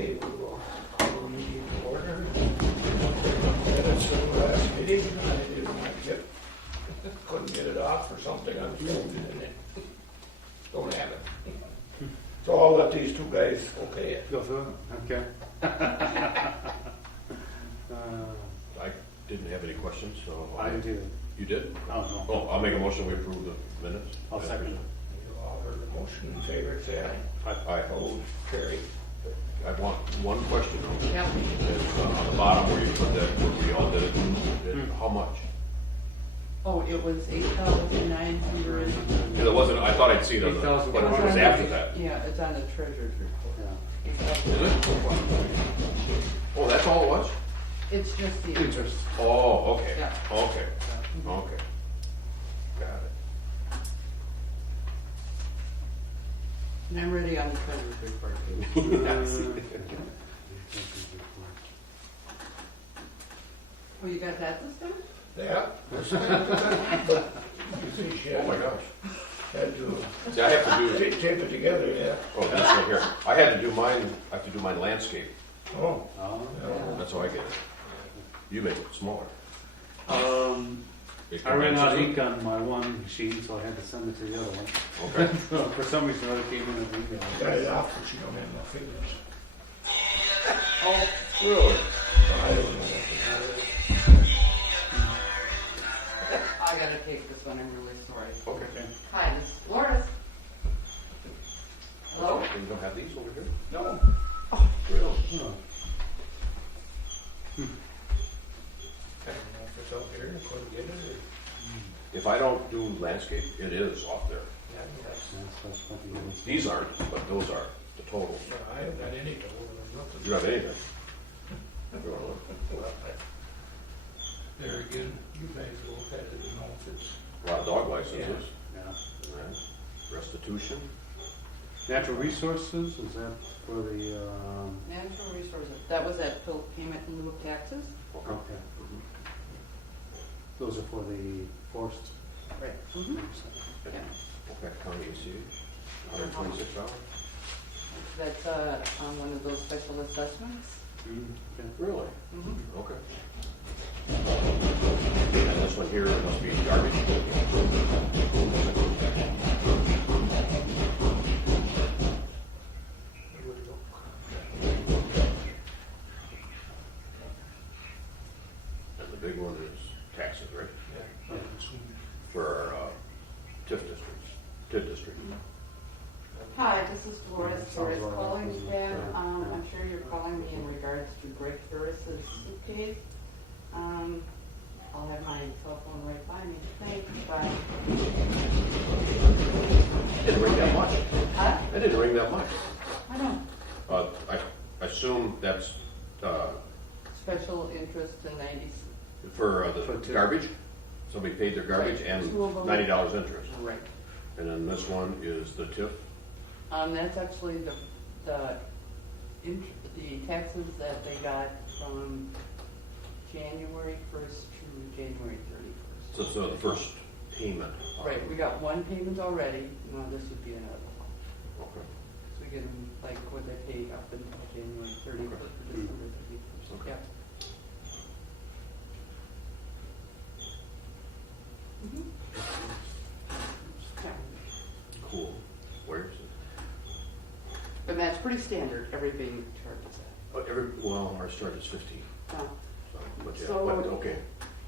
Okay, we will call the meeting to order. Minutes of the last meeting, I couldn't get it off or something, I'm stupid in it. Don't have it. So I'll let these two guys okay it. Go through it, okay. I didn't have any questions, so. I didn't either. You did? Oh, no. Oh, I'll make a motion, we approve the minutes. I'll second it. You all heard the motion, in favor, say aye. Aye. Opposed, carried. I want one question though. Yeah. It's on the bottom where you put that, where we all did it, how much? Oh, it was 8,900. Because it wasn't, I thought I'd seen it, on the- 8,000. but it was after that. Yeah, it's on the treasurer's report. Yeah. Is it? Oh, that's all it was? It's just the Interest. Oh, okay, Yeah. okay, okay. Got it. And I'm ready on the treasurer's report. Oh, you got that this time? Yeah. But you see, she Oh my gosh. had to See, I have to do, tape it together, yeah. oh, this one here. I had to do mine, I have to do mine landscape. Oh, Oh. yeah. That's how I get it. You make it smaller. I ran out of ink on my one machine, so I had to send it to the other one. Okay. For some reason, it came in an email. Got it off, but she don't have no figures. Oh, really? So I don't know what I gotta take this one, I'm really sorry. Okay. Hi, this is Loris. Hello? You don't have these over here? No. Really? Oh. I don't know if it's up here, I couldn't get it. If I don't do landscape, it is off there. Yeah, that's, That's what it is. These aren't, but those are, the totals. yeah, I haven't got any total or nothing. You don't have anything? If you wanna look. Well, there again, you guys look at it and know if it's, A lot of dog licenses. Yeah. Right. Restitution. Natural resources, is that for the, Natural resources, that was that payment in lieu of taxes? okay. Those are for the forest. Right. Mm-hmm. Yeah. Okay, county ACH, $126. That's on one of those special assessments. Okay. Really? Mm-hmm. Okay. And this one here must be garbage. it would look. And the big one is taxes, right? Yeah. For our TIF districts, TIF district. Hi, this is Dolores Torres calling again. I'm sure you're calling me in regards to Greg Ferris's suitcase. I'll have my cell phone right by me. Thanks, bye. Didn't ring that much. Huh? It didn't ring that much. I don't. I assume that's Special interest in 90. for For the TIF. garbage. Somebody paid their garbage Right. and Two of them. $90 interest. Right. And then this one is the TIF. That's actually the taxes that they got from January 1st to January 31st. So the first payment. Right, we got one payment already, now this would be another one. Okay. So we get them, like, what they paid up until January 31st or December 31st. Okay. Yeah. Mhm. Yeah. Cool. Where is it? But that's pretty standard, everybody charges that. Well, our start is 15. Now, But yeah, So- but okay.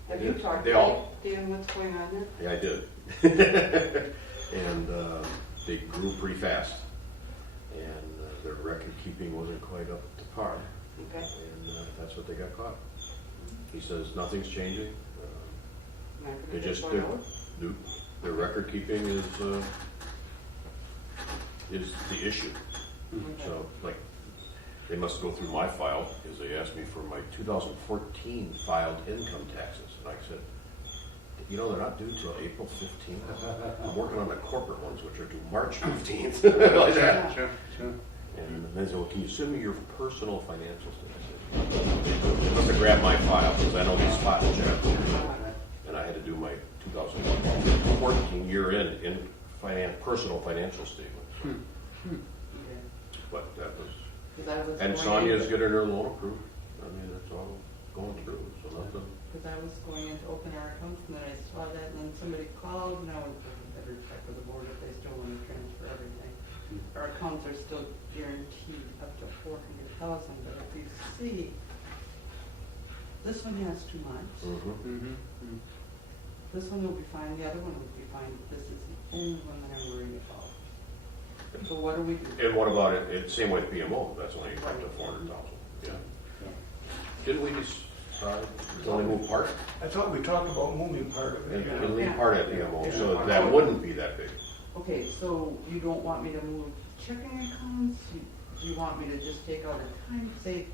have you talked They to all- Dan, what's going on there? Yeah, I did. And they grew pretty fast. And their record keeping wasn't quite up to par. Okay. And that's what they got caught. He says nothing's changing. Not gonna They get just, one out? their record keeping is the issue. Okay. So, like, they must go through my file, because they asked me for my 2014 filed income taxes. And I said, you know, they're not due till April 15th. I'm working on the corporate ones, which are due March 15th. Like that. Sure, sure. And then they said, well, can you send me your personal financial statement? I said, they must have grabbed my file, because I know they spot check. And I had to do my 2014 year-end personal financial statement. Okay. But that was, Because I was. And going Sonia's into- getting her loan approved. I mean, it's all going through, so nothing. Because I was going in to open our accounts, and then I saw that, and then somebody called, and I went, better check with the board if they still want to transfer everything. Our accounts are still guaranteed up to 400,000, but if you see, this one has 2 months. Mm-hmm. This one will be fine, the other one will be fine, but this is the only one that I'm worried about. So what do we do? And what about it, it's same with BMO, that's only up to 400,000, yeah. Didn't we decide to only move part? I thought we talked about moving part of it. And leave part at BMO, Yeah. so that wouldn't be that big. Okay, so you don't want me to move checking accounts? You want me to just take out a time, say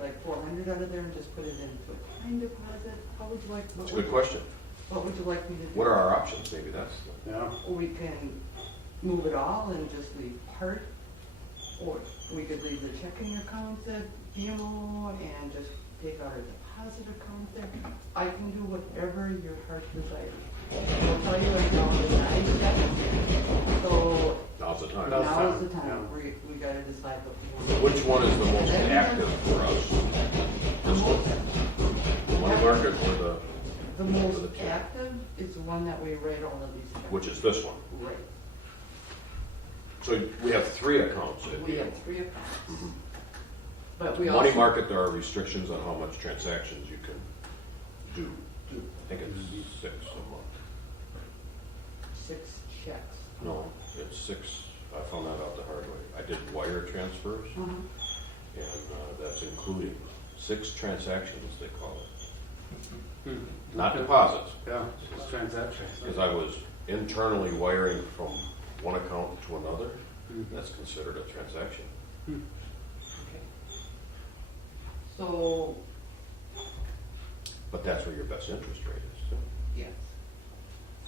like 400 out of there and just put it into a time deposit? How would you like? That's a good question. What would you like me to do? What are our options, maybe that's, Yeah. We can move it all and just leave part, or we could leave the checking accounts at BMO and just take out a deposit account there. I can do whatever your heart desires. I'll tell you right now, the 9/7, so now's the time. Now's now is the time, time, we gotta decide what we want. Which one is the most active for us? This one? The money market or the, The most active is the one that we write all of these checks. which is this one? Right. So we have 3 accounts at We BMO. have 3 accounts. But we Money also. market, there are restrictions on how much transactions you can do. I think it's 6 a month. 6 checks. No, it's 6, I found that out the hard way. I did wire transfers, Uh-huh. and that's including 6 transactions, they call it. Not deposits, Yeah, it's transactions. because I was internally wiring from one account to another. That's considered a transaction. Okay. So, But that's where your best interest rate is, too. yes.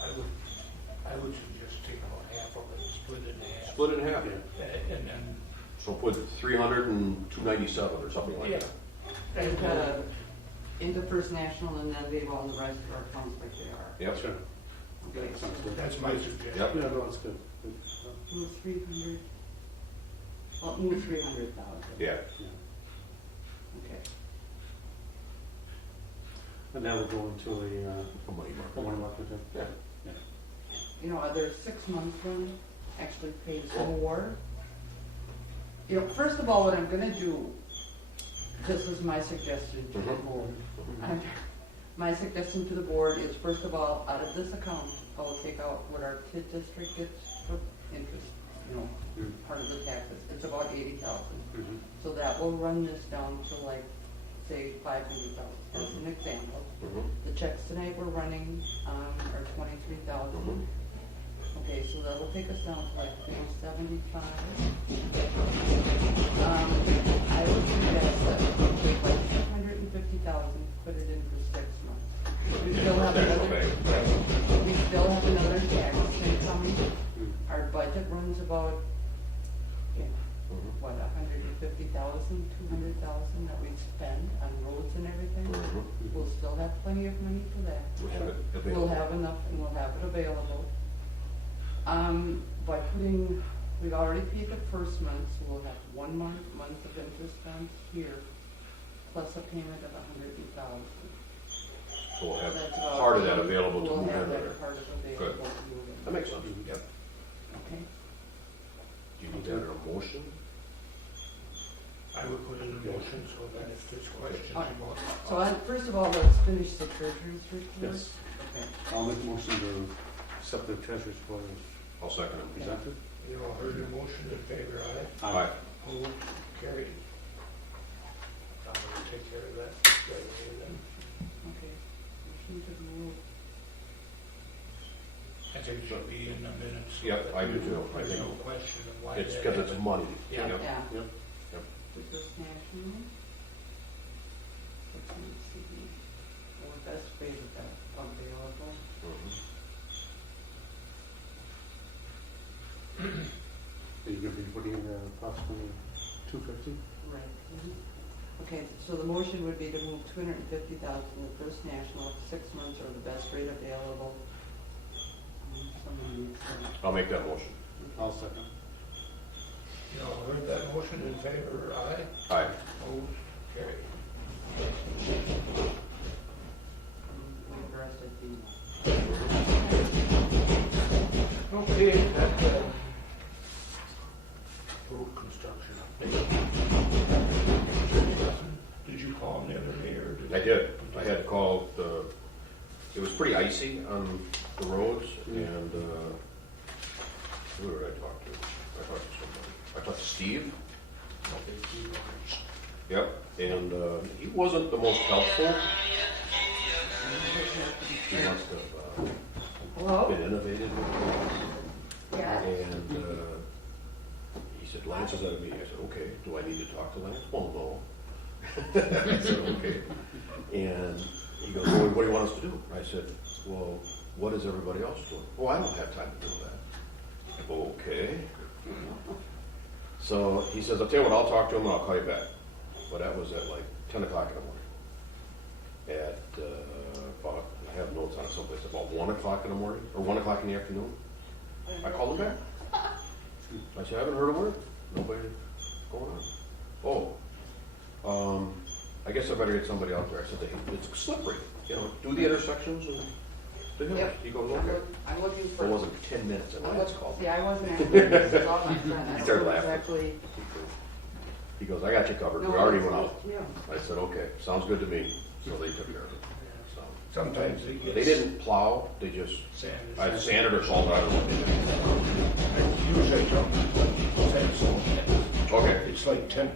I would suggest taking out half of it, split it in half. Split it in half. And then, So put 300 and 297 or something like that. And into First National and then leave all the rest of our accounts like they are. Yep. Sure. Okay, That sounds good. that's my suggestion. Yep. Yeah, no, it's good. Good. move 300, well, move 300,000. Yeah. Yeah. Okay. And that would go into A money a market. money market. Yeah. You know, there's 6 months run, actually pays more. You know, first of all, what I'm gonna do, this is my suggestion to the Mhm. board. My suggestion to the board is, first of all, out of this account, I will take out what our kid district gets for interest, you know, part of the taxes. It's about 80,000. Mhm. So that will run this down to like, say, 500,000, as an example. Mhm. The checks tonight we're running are 23,000. Okay, so that will take us down to like 75. I would suggest that we take like 250,000, put it in for 6 months. We still have another tax thing coming. Our budget runs about, what, 150,000, 200,000 that we spend on roads and everything. We'll still have plenty of money for that. We have it We'll available. have enough and we'll have it available. By putting, we've already paid the first month, so we'll have 1 month of interest on here, plus a payment of 100,000. So we'll have That's about- part of that available to We'll move have in there. that part of available to move in. That makes sense. Yep. Okay. Do you need that in a motion? I would put in a motion so that if there's questions Alright. about. So first of all, let's finish the treasurer's report. Yes. Okay. I'll make a motion to accept the treasurer's report as I'll second it. presented. You all heard the motion, in favor, aye? Aye. Opposed, carried. I'm gonna take care of that right away then. Okay. Motion to move. I think it should be in the minutes. so Yep, that I do too. I There's think no question of why. It's that because it's happened. money. Yeah. Yep. Yeah. Yep. First National. Let's see. Or best rate of that available. Mhm. Are you gonna be putting in approximately 250? Right. Okay, so the motion would be to move 250,000 to First National, 6 months or the best rate available. Someone needs to- I'll make that motion. I'll second. You all heard that motion, in favor, aye? Aye. Opposed, carried. Interested in. Okay, that, road construction update. Did you call him the other day, or did? I did. I had to call it was pretty icy on the roads, and, who did I talk to? I talked to somebody. I talked to Steve. Okay, Steve Orange. Yep, and, he wasn't the most helpful. He must have, Hello? been innovative with things. Yeah. And he said, Lance is out of meeting. I said, okay, do I need to talk to Lance? Well, no. I said, okay. And he goes, well, what do you want us to do? I said, well, what is everybody else doing? Oh, I don't have time to do that. Okay. So he says, I'll tell you what, I'll talk to him and I'll call you back. But that was at like 10 o'clock in the morning. At about, I have notes on it someplace, about 1 o'clock in the morning, or 1 o'clock in the afternoon. I called him back. I said, I haven't heard a word. Nobody going on. Oh, I guess I better get somebody out there. I said, it's slippery. You know, do the intersections and the hills. Yep. He goes, okay. I'm looking It for. wasn't 10 minutes and Lance called. See, I wasn't actually, this is all my friend. He started I was laughing. actually. He goes, I got you covered. No, We already it's- went out. Yeah. I said, okay, sounds good to me. So they took care of it. So, Sometimes they get. they didn't plow, they just Sanded. I sanded or salted out of what they did. Usually don't sand salt in it. Okay. It's like 10%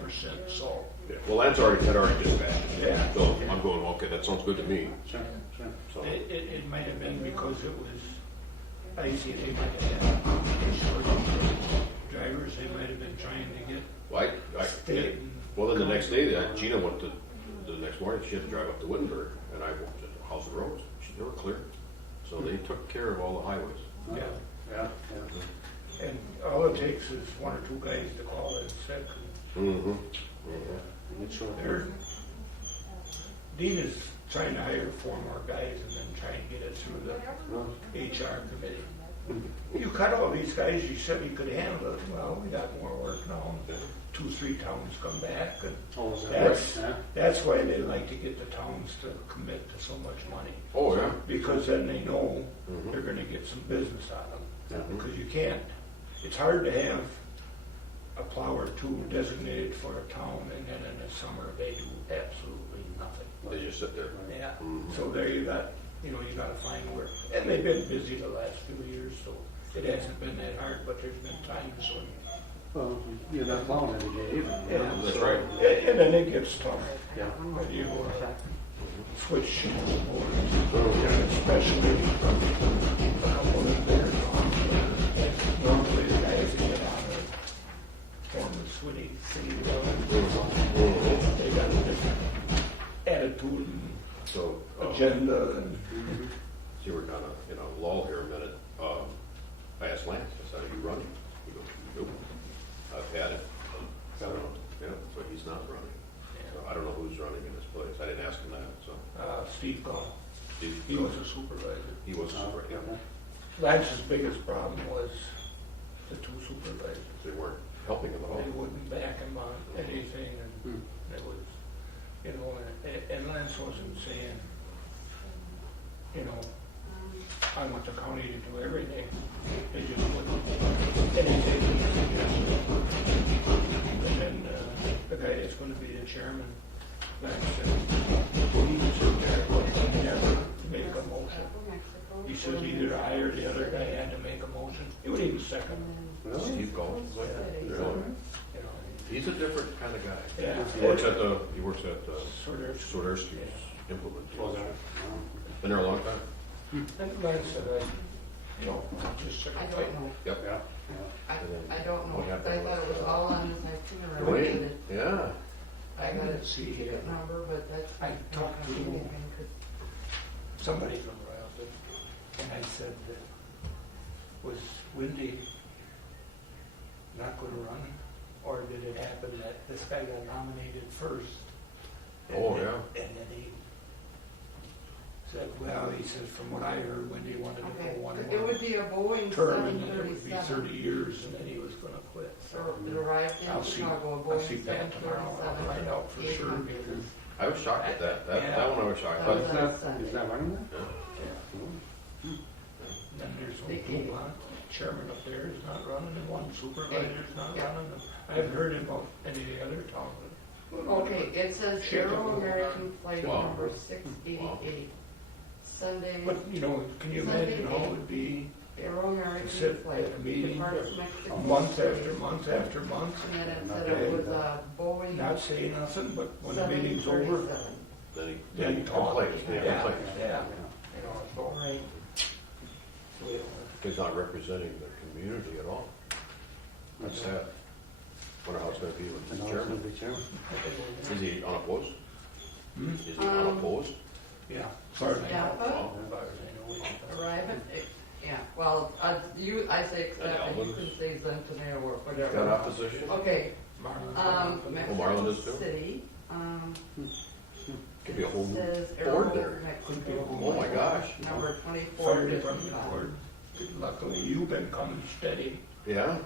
salt. Yeah. Well, Lance had already dispatched it. Yeah. So I'm going, okay, that sounds good to me. Sure, sure. So, It might have been because it was icy, they might have had short drivers, they might have been trying to get state. well, then the next day, Gina went to, the next morning, she had to drive up to Wittenberg, and I went to House of Roads. They were clear. So they took care of all the highways. Yeah, Yeah, yeah. and all it takes is one or two guys to call it sick. Mm-hmm. Make sure They're, Dean is trying to hire 4 more guys and then try and get it through the HR committee. You cut all these guys, you said you could handle it. Well, we got more work now. 2, 3 towns come back, and Oh, is that that's, right? Yeah. that's why they like to get the towns to commit to so much money. Oh, yeah. Because then they know Mhm. they're gonna get some business out of them. Yeah. Because you can't, it's hard to have a plow or 2 designated for a town, and then in the summer, they do absolutely nothing. They just sit there. Yeah, Mhm. so there you got, you gotta find work. And they've been busy the last few years, so it hasn't been that hard, but there's been times when, Well, you're not plowing every day either. yeah. That's so- right. And then it gets tough. Yeah. But you switch shifts more, Oh, especially from a couple of bigger towns. Normally the guys that get out of former city level, they got a different attitude and So, agenda and. see, we're kind of in a lull here a minute. I asked Lance, I said, are you running? He goes, nope, I've had it. So, yeah, so he's not running. So I don't know who's running in his place. I didn't ask him that, so. Steve Gall, Steve- he was a supervisor. He was super, yeah. Lance's biggest problem was the 2 supervisors. They weren't helping him at all. They wouldn't back him on anything, and it was, and Lance wasn't saying, I want the county to do everything. They just wouldn't, anything. And then the guy that's gonna be the chairman, Lance said, he said there would never make a motion. He says either I or the other guy had to make a motion. He would even second, Steve Gall is like that? Really? you know. He's a different kind of guy. Yeah. He works at Sort of. Swiderski's implement. Oh, is that- Been there a long time. And Lance said, just I second. don't know. Yep. Yeah, I don't know. What happened I thought it was with, all on his itinerary. Dwayne, and yeah. I got a See here. ticket number, but that's. I talked to somebody from Royalton, and I said that, was Wendy not going to run? Or did it happen that this guy got nominated first? And Oh, then- yeah. And then he said, well, he says, from what I heard, Wendy wanted to Okay, go one it would more be a Boeing term, and then it would be 737. 30 years, and then he was going to quit. It arrived in I'll see, Chicago, I'll Boeing see Pat tomorrow, I'll 747, find out for sure. 800. because- I was shocked at that. That one I was shocked That at. was Is that running there? Then there's They one gave- chairman up there is not running, and one supervisor's not Yeah. running. And I haven't heard about any of the other towns. Okay, it says Aero American flight Wow. number 688. Sunday, But, you know, can you imagine how it would be Aero American sit at flight a meeting departs Mexico. month after month after month, And it said it was a Boeing not say nothing, but when the meeting's over, 737. Then he complains. Then he yeah, complains. yeah. You know, it's all right. He's not representing the community at all. That's sad. Wonder how it's gonna be with And the also chairman. the chairman. Is he unopposed? Hmm? Is he unopposed? Yeah. Far as I know. Yeah. Oh, Far as I know, yeah. Arrive at, yeah, well, I say except, and you can say Zenton or He's got whatever. opposition? Okay, Marlon. Marlon Mexico is too? City, Could be a whole new says board Aero there. Could be a Mexico. Oh my gosh. Number 24. Fire department board. Luckily, you've been coming steady, Yeah,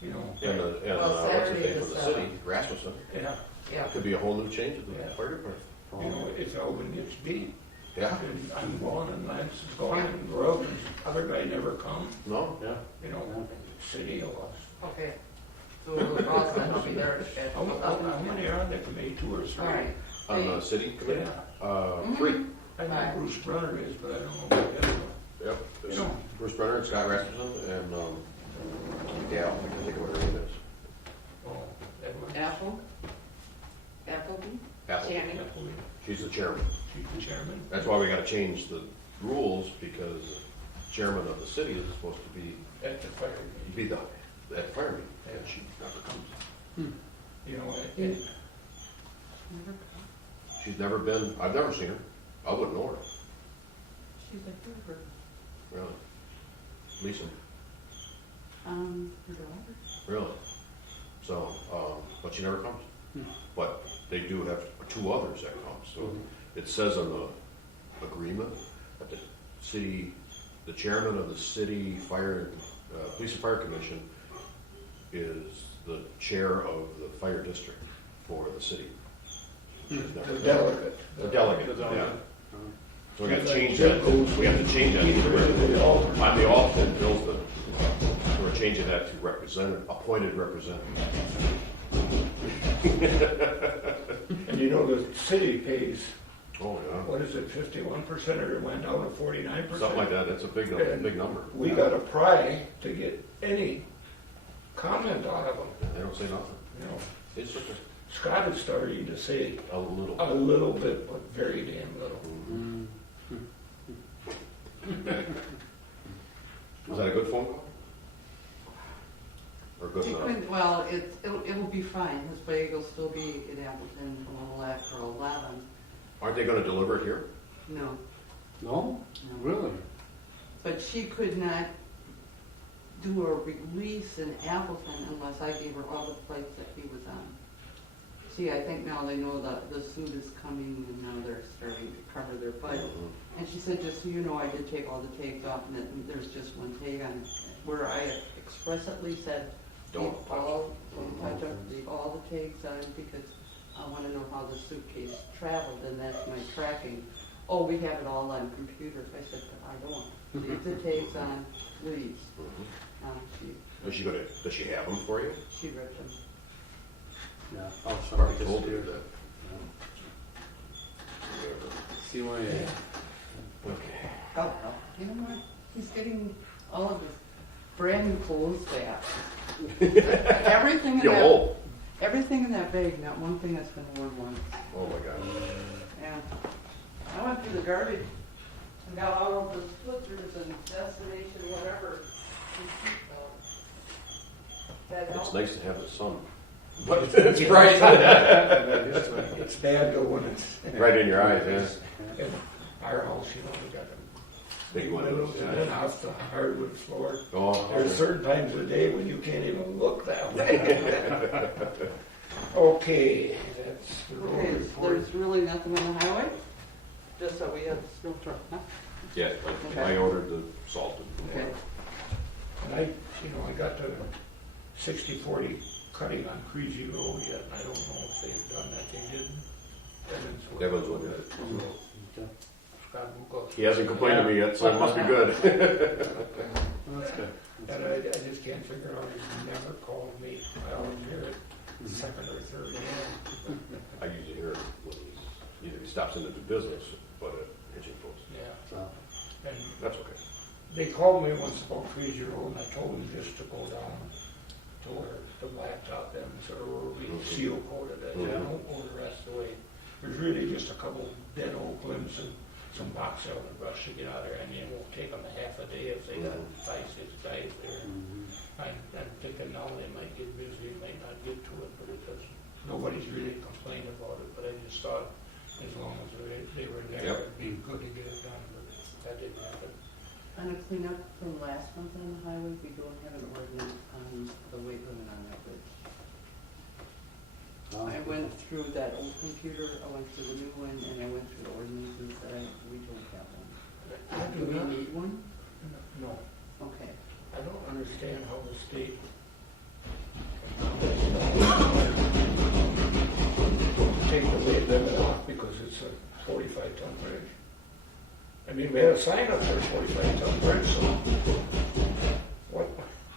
you know. and, Well, what's his Saturday name the for the 7th. city, Rasmussen. Yeah, Yeah, Could be a whole new change of the Yeah. fire department. you know, if Elvin gets beat, Yeah, and I'm going and Lance is going and Rob and other guy never come, no, Yeah. you know, city of us. okay. So Ross will be there. How many are on the committee, 2 or 3? All right. on the city committee, Yeah. 3. I know Bruce Brunner is, but I don't know about the other one. Yep. You know. Bruce Brenner and Scott Rasmussen and, Gal, I can think of what her name is. Oh, Edwin. Apple? Appleby? Apple. Tammy? Appleby. She's the chairman. She's the chairman. That's why we gotta change the rules, because the chairman of the city is supposed to At the fire meeting. be at the fire meeting, and she never comes. You know, and Never. She's never been, I've never seen her. I wouldn't know her, She's a Hoover. really. Lisa, Her daughter? really. So, but she never comes. But they do have 2 others that come, so it says on the agreement that the city, the chairman of the city fire, police and fire commission is the chair of the fire district for the city. She's never- the delegate. The delegate, The yeah. delegate. So we gotta change that, we have to change that. I'm the alternate, Bill's the, we're changing that to representative, appointed representative. And you know, the city pays, Oh, yeah. what is it, 51%, or it went down to 49%? Something like that, that's a big number. We gotta pry to get any comment out of them, They don't say nothing. you know. It's just Scott is starting to say a little. a little bit, but very damn little. Was that a good phone call? Or good He enough? couldn't, well, it'll be fine. His bag will still be in Appleton a little after 11. Aren't they gonna deliver it here? No. No? Really? But she could not do a release in Appleton unless I gave her all the flights that he was on. See, I think now they know that the suit is coming and now they're starting to cover their butt. And she said, just so you know, I did take all the tags off and that there's just one tag on it. Where I expressly said, Don't leave all, don't touch up, leave all the tags on because I want to know how the suitcase traveled and that's my tracking. Oh, we have it all on computers. I said, but I don't. Leave the tags on, please. Does she have them for you? She ripped them. Yeah. Oh, Probably somebody told her disappeared. that. See where you Okay. Oh, well, you know what? He's getting all of his brand new clothes back. Everything in You that, old. everything in that bag, not one thing that's been worn once. Oh, my God. Yeah. I went through the garbage and got all of the splitters and destination, whatever. That It's helped. nice to have the sun. But it's right, It's bad though when it's. right in your eyes, yeah. In our house, you know, we got them. Big Windows windows, and then yeah. house, the hardwood floor. Oh, There's certain times of the day when you can't even look that way. Okay, that's the road Okay, report. there's really nothing on the highway? Just that we have the snow truck, huh? yeah, I ordered the salt. Okay. And I got to 60/40 cutting on Creasy Road yet, and I don't know if they've done that. They didn't. Evans will do it. Okay. Scott Bucco. He hasn't complained to me yet, so it must be good. Well, that's good. And I just can't figure out, he's never called me. I always hear it second or third hand. I usually hear it when either he stops in to do business, but at hitching post. Yeah, So, and That's okay. they called me once about Creasy Road, and I told them just to go down to where the blacktop ends, or where we seal coated it, Mhm. don't go the rest of the way. There's really just a couple dead oak limbs and some box elder brush to get out there. I mean, it won't take them a half a day if they got 5, 6 guys there. I'm thinking now they might get busy, might not get to it, but it doesn't, nobody's really complained about it, but I just thought as long as they were there, Yep. it'd be good to get it done, but that didn't happen. On a cleanup from last month on the highway, we don't have an ordinance on the weight limit on that bridge. I went through that old computer, I went through the new one, and I went through the ordinances that we don't have one. Do we need one? No, Okay. I don't understand how the state take the weight limit off because it's a 45-ton bridge. I mean, we had a sign up there, 45-ton bridge, so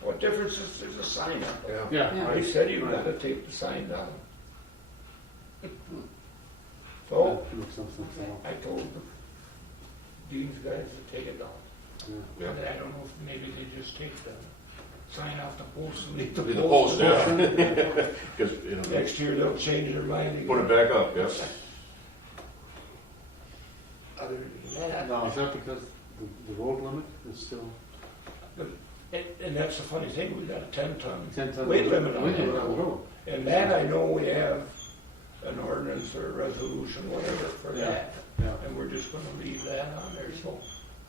what difference is there's a sign up there? Yeah. Yeah. They said you gotta take the sign down. So, That makes no sense at all. I told these guys to take it down. Yeah. And I don't know if maybe they just take the sign off the post and leave the The post. post, yeah. Because, you know, Next year they'll change their mind again. put it back up, yes. Other than that, Now, is that because the road limit is still and that's the funny thing, we got a 10-ton 10 ton? weight limit on Weight that limit on the road. road. And that I know we have an ordinance or a resolution, whatever, for Yeah. that. Yeah. And we're just gonna leave that on there, so,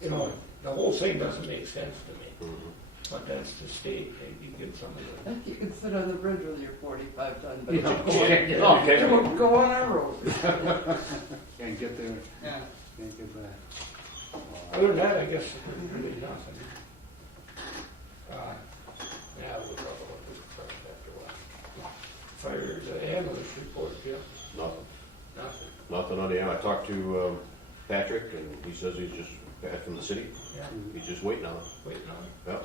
you know, the whole thing doesn't make sense to me. Mhm. But that's the state, they give some of the, You can sit on the bridge with your 45 ton, but Yeah. Okay. don't go on our road. Can't get there, Yeah. can't get back. other than that, I guess there's really nothing. Yeah, we'll talk about this first after a while. Fire, the ambulance report, yeah, Nothing. nothing, Nothing on the end. I talked to Patrick, and he says he's just back from the city. yeah, He's just waiting on it. waiting on it. Yep.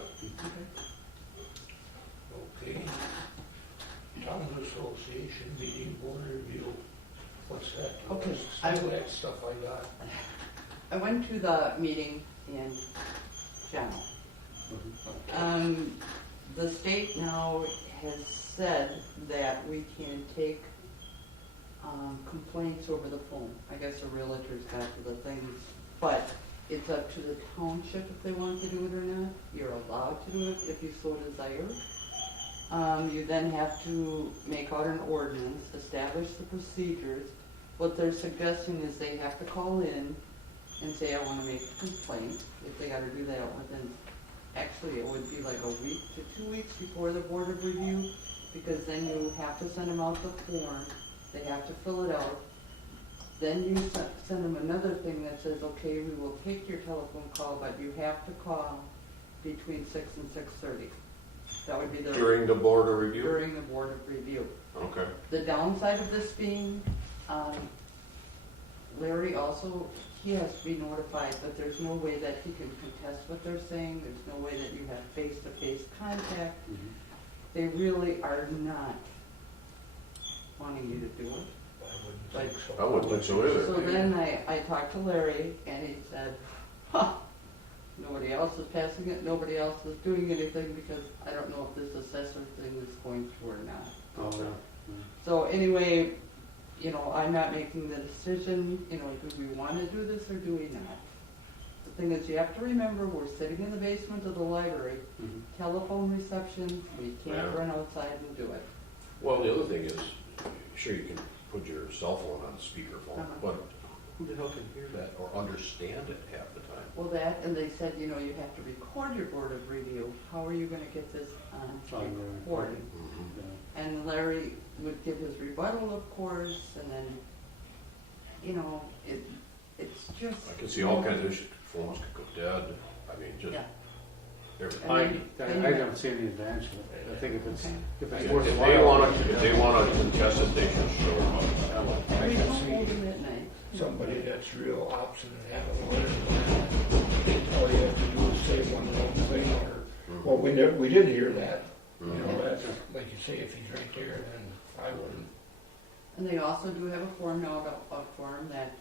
Okay. Towns Association meeting board review, what's that? Okay, Some of that stuff I got. I went to the meeting in General. The state now has said that we can take complaints over the phone. I guess the realtors got to the things, but it's up to the township if they want to do it or not. You're allowed to do it if you so desire. You then have to make out an ordinance, establish the procedures. What they're suggesting is they have to call in and say, I want to make a complaint. If they got to do that within, actually, it would be like a week to 2 weeks before the board of review, because then you have to send them out the form. They have to fill it out. Then you send them another thing that says, okay, we will take your telephone call, but you have to call between 6 and 6:30. That would be the During the board of review? during the board of review. Okay. The downside of this being, Larry also, he has to be notified, but there's no way that he can contest what they're saying. There's no way that you have face-to-face contact. They really are not wanting you to do it. I wouldn't think so. I wouldn't think so either. So then I talked to Larry, and he said, nobody else is passing it, nobody else is doing anything, because I don't know if this assessor thing is going through or not. Oh, yeah. So anyway, you know, I'm not making the decision, you know, do we want to do this or do we not? The thing is, you have to remember, we're sitting in the basement of the library, Mhm. telephone reception, we can't Yeah. run outside and do it. Well, the other thing is, sure, you can put your cell phone on speakerphone, but who the hell can hear that or understand it half the time? Well, that, and they said, you know, you have to record your board of review. How are you going to get this on On the recording? Mhm. Yeah. And Larry would give his rebuttal, of course, and then, you know, it's just. I can see all kinds of issues. Phones could go dead. I mean, just, Yeah. They're And tiny. I don't see any advantage to it. I think if it's If worthwhile. they want to contest it, they can show them I We can don't see hold them at night. somebody that's real obstinate and have a lawyer. All you have to do is say one wrong thing or, well, we didn't hear that. You know, that's, like you say, if he's right there, then I wouldn't. And they also do have a form now, a form that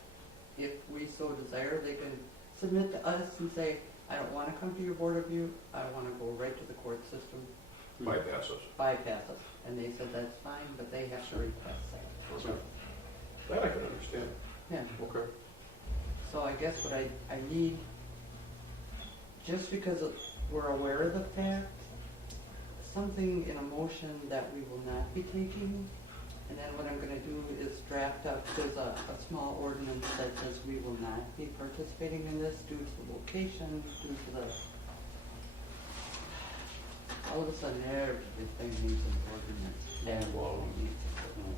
if we so desire, they can submit to us and say, I don't want to come to your board review, I want to go right to the court system, bypass us. bypass us. And they said that's fine, but they have to request that. Okay. That I can understand. Yeah, Okay. so I guess what I need, just because we're aware of the fact, something in a motion that we will not be taking. And then what I'm gonna do is draft up, there's a small ordinance that says we will not be participating in this due to the location, due to the, all of a sudden everything needs an ordinance. And what we need to do.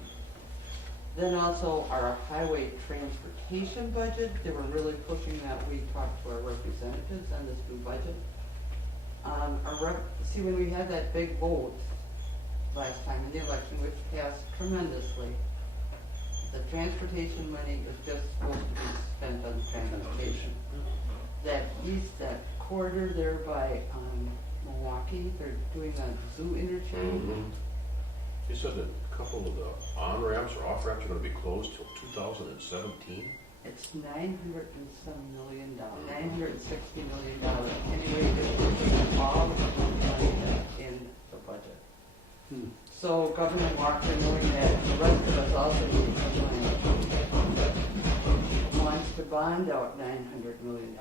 Then also our highway transportation budget, they were really pushing that we talk to our representatives on this new budget. See, when we had that big vote last time in the election, which passed tremendously, the transportation money is just supposed to be spent on transportation. That corridor there by Milwaukee, they're doing a zoo interchange. She said that a couple of the on-ramps or off-ramps are going to be closed till 2017. It's $900 and some million, $960 million. Anyway, it's all money that's in the budget. So Governor Walker, knowing that the rest of us also need some money, wants to bond out $900 million.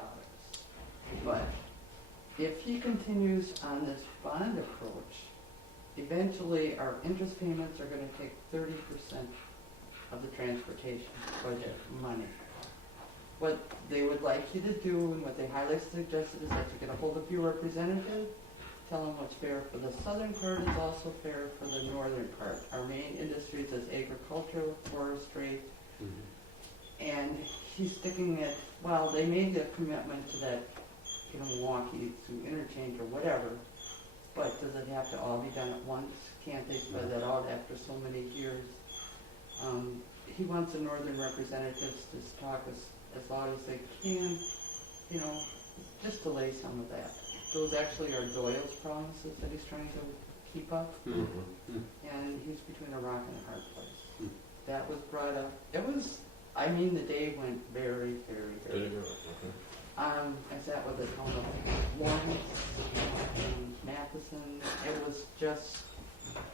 But if he continues on this bond approach, eventually our interest payments are going to take 30% of the transportation budget money. What they would like you to do, and what they highly suggested, is that you get a hold of your representative, tell them what's fair for the southern part is also fair for the northern part. Our main industries is agriculture, forestry, and he's sticking it, well, they made the commitment to that, Milwaukee to interchange or whatever, but does it have to all be done at once? Can't they spread that out after so many years? He wants the northern representatives to talk as loud as they can, just delay some of that. Those actually are Doyle's promises that he's trying to keep up, and he's between a rock and a hard place. That was brought up. The day went very, very, very. Did it go? Okay. I sat with the town of Lawrence and Matheson. It was just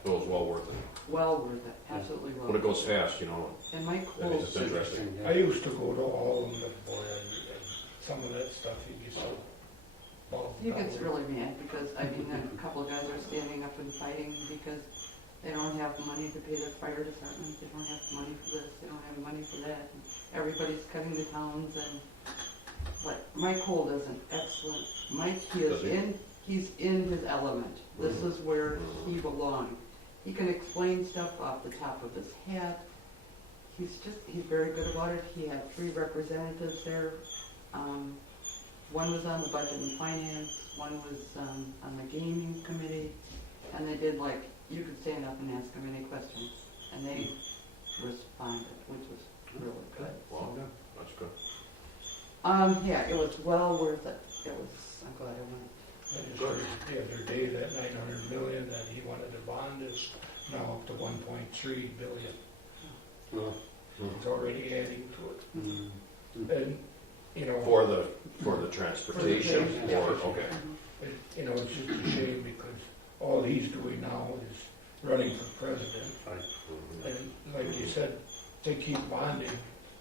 Well, it was well worth it. well worth it, absolutely well. When it goes fast, And Mike that means it's Cole, interesting. I used to go to all of them, but boy, and some of that stuff, you'd be so bogged he gets down. really mad because, a couple of guys are standing up and fighting because they don't have money to pay the fire department, they don't have money for this, they don't have money for that. And everybody's cutting the towns but Mike Cole does an excellent, he's in his element. This is where he belongs. He can explain stuff off the top of his hat. He's very good about it. He had 3 representatives there. One was on the budget and finance, one was on the gaming committee, and they did you could stand up and ask them any questions, and they responded, which was really good. Well, that's good. It was well worth it. I'm glad I went. I just heard the other day that 900 million that he wanted to bond is now up to 1.3 billion. He's already adding to it. And, For the transportation, Yeah. or, okay. it's just a shame because all he's doing now is running for president. And like you said, they keep bonding.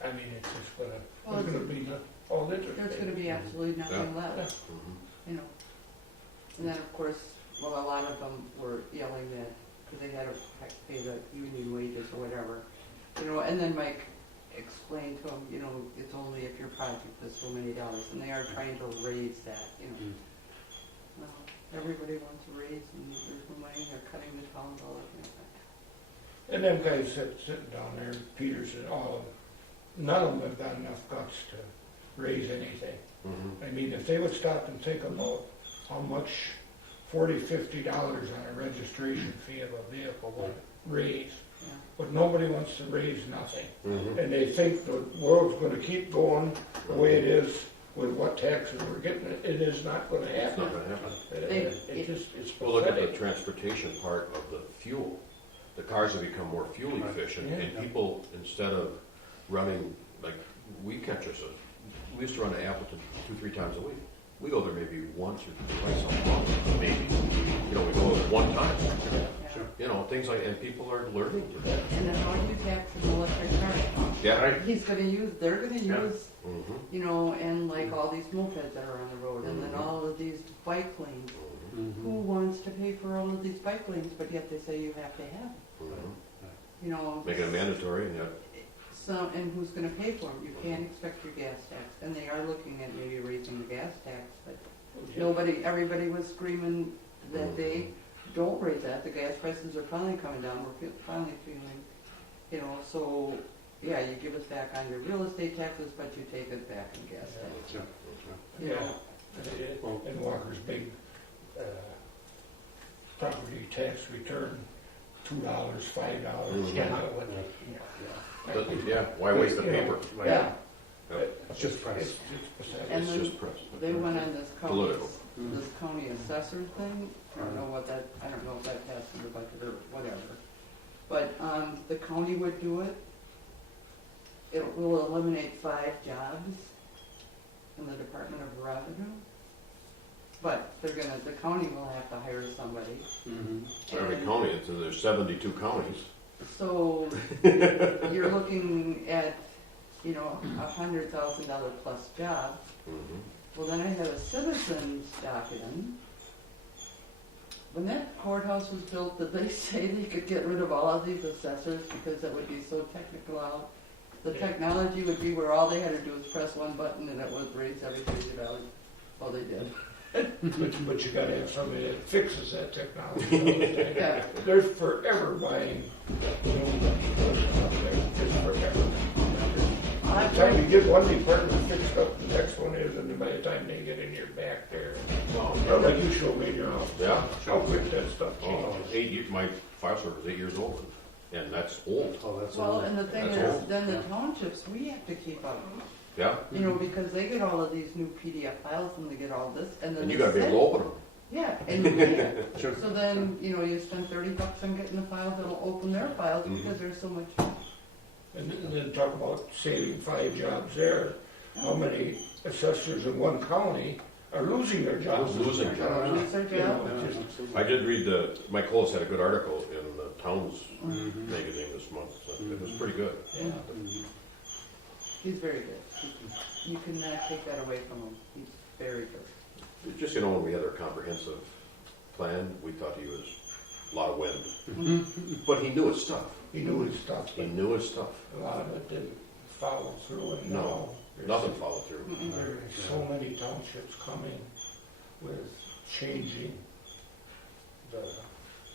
It's just there's gonna be all interest. There's going to be absolutely nothing left. And then, of course, a lot of them were yelling that because they had to pay the union wages or whatever, and then Mike explained to them, it's only if your project is so many dollars, and they are trying to raise that, Well, everybody wants a raise, and there's no money, they're cutting the towns all over. And them guys sitting down there, Peterson, all of them, none of them have got enough guts to raise anything. If they would stop and think about how much $40-50 on a registration fee of a vehicle would raise. Yeah. But nobody wants to raise nothing. Mhm. And they think the world's gonna keep going the way it is with what taxes we're getting. It is not gonna It's happen. not gonna happen. It just, it's Well, look at the pathetic. transportation part of the fuel. The cars have become more fuel Right. efficient, Yeah. and people, instead of running, like, we we used to run to Appleton 2-3 times a week. We go there maybe once or twice a month, maybe. You know, we go one time. Sure. You know, things like, and people are learning to that. And then how do you tax an electric car? Yeah, right. They're gonna Yeah. use, Mhm. you know, and like all these mopeds that are on the road, and then Mhm. all of these bike lanes. Mhm. Who wants to pay for all of these bike lanes, but yet they say you have to have them, Mhm. you know? Make it mandatory, and So, and who's gonna pay for them? You can't expect your gas tax, and they are looking at maybe raising the gas tax, but everybody was screaming that they don't raise that, the gas prices are finally coming down, we're finally feeling, you know, so, yeah, you give us back on your real estate taxes, but you take it back in gas tax, Sure. you know? And Walker's big property tax return, $2, $5. Mhm. Yeah, what- but, yeah, why waste the You know, paper? Yeah. It's just price. It's just pathetic. And It's then just press. they went on this county, Political. this county assessor thing, I don't know what that, I don't know if that passed in the budget or whatever. But, the county would do it. It will eliminate 5 jobs in the Department of Revenue. But the county will have to hire somebody. Mhm. Every And county, there's 72 counties. so you're looking at, you know, $100,000 plus job. Mhm. Well, then I had a citizens dock in. When that courthouse was built, did they say they could get rid of all of these assessors because it would be so technical out? The technology would be where all they had to do was press one button and it would raise everybody's value. Well, they did. But you gotta have somebody that fixes that technology. Yeah. They're forever buying new equipment out there, just forever. By the time you get one department fixed up, the next one is, and by the time they get in your back there, or like you showed me in your house. Yeah. How quick that stuff Oh, changes. 8 years, my file server is 8 years old, and that's old. Oh, that's Well, all. and the thing That's is, all. then the townships, we have to keep up. Yeah, You know, because they get all of these new PDF files and they get all this, and then and you the gotta be able to city- open them. Yeah, and you can't. Sure. So then, you know, you spend $30 on getting the files that'll open their files Mhm. because there's so much. And then talk about saving 5 jobs there. How many assessors in one county are losing their jobs? Losing jobs. Lose their You know, job. it's just- Absolutely. I did read Mike Coles had a good article in the Towns Mhm. magazine this month, so it was pretty good. Yeah. Mhm. He's very good. You cannot take that away from him. He's very good. Just, you know, when we had our comprehensive plan, we thought he was a lot of wind. But he knew his stuff. He knew his stuff, He but knew his stuff. a lot of it didn't follow through. And No, now there's- Nothing followed through. There's so many townships coming with changing the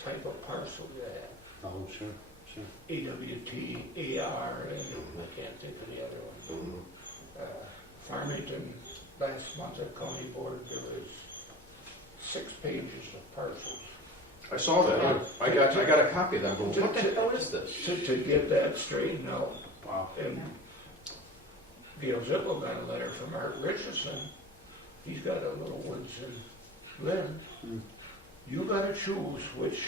type of parcel you have. Oh, sure, sure. AWT, AR, and I can't think of the other one. Mhm. Farmington, last month at county board, there was 6 pages of parcels. I saw that. I got a copy of that. I'm going, what the hell is this? To get that straightened out. Wow. And Gail Zippo got a letter from Art Richardson. He's got a little woods in Lynn. Mm. You gotta choose which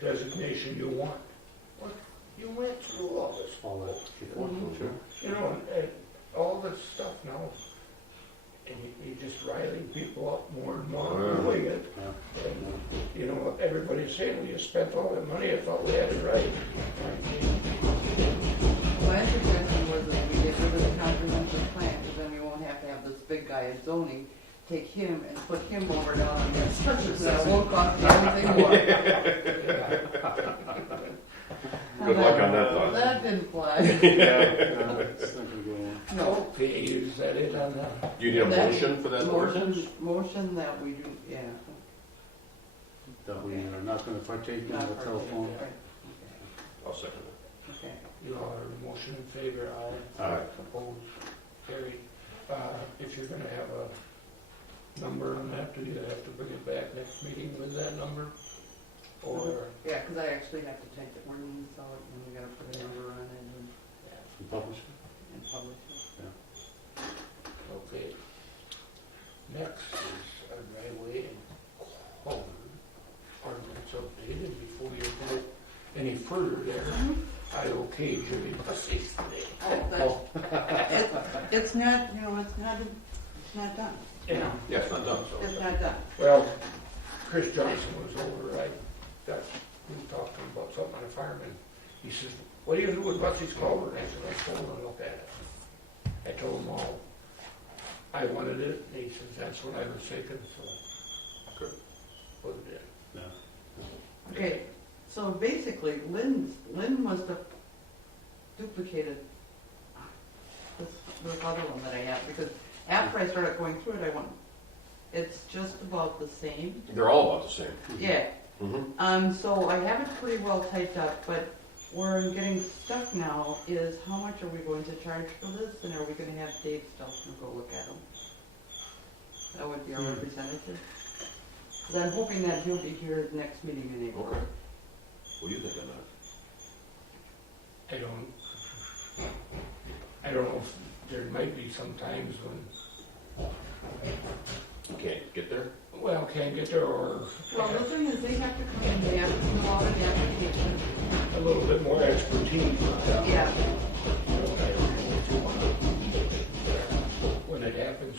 designation you want. Well, you went through all this, All that. Mhm. Sure. you know, and all this stuff now. And you're just riling people up more and more Yeah. doing it. Yeah. And, you know, everybody's saying, well, you spent all that money, I thought we had it right. My suggestion was that we get rid of the comprehensive plan, because then we won't have to have this big guy in zoning, take him and put him over down on the assessors, and it won't cost you anything more. Good luck on that Well, thought. that didn't fly. Yeah, it's not gonna go on. No. Okay, is that it on that? Do you need a motion for that ordinance? Motion that we do, yeah. That we are not gonna partake in the not part of it, telephone. right. I'll second Okay. You all are motion in favor, aye. Aye. Opposed, carried. If you're gonna have a number on that? Do you have to bring it back next meeting with that number? Or, Yeah, because I actually have to take the ordinance out and we gotta put a number on it You publish it? and publish it. okay. Next is our driveway and culvert ordinance updated. Before you go any further there, I okayed Jimmy Bussey's today. It's not, it's not done. Yeah. Yeah, it's not done, so. It's not done. Well, Chris Johnson was over, we talked to him about something on a farm, and he says, what do you do with Bussey's culvert? And I said, I told him to look at it. I told him all I wanted it, and he says, that's what I was thinking, so. Good. Put it in. Yeah. Okay, so basically Lynn must have duplicated this other one that I have, because after I started going through it, I went, it's just about the same. They're all about the same. Yeah. Mm-hmm. So I have it pretty well typed up, but where I'm getting stuck now is how much are we going to charge for this, and are we gonna have Dave Stelzner go look at them? That would be our representative. 'Cause I'm hoping that he'll be here at the next meeting in April. Okay. What do you think on that? I don't know if there might be some times when, You can't get there? well, can't get there, or Well, the thing is, they have to come in, they have to fill out an application. a little bit more expertise. Yeah. When it happens,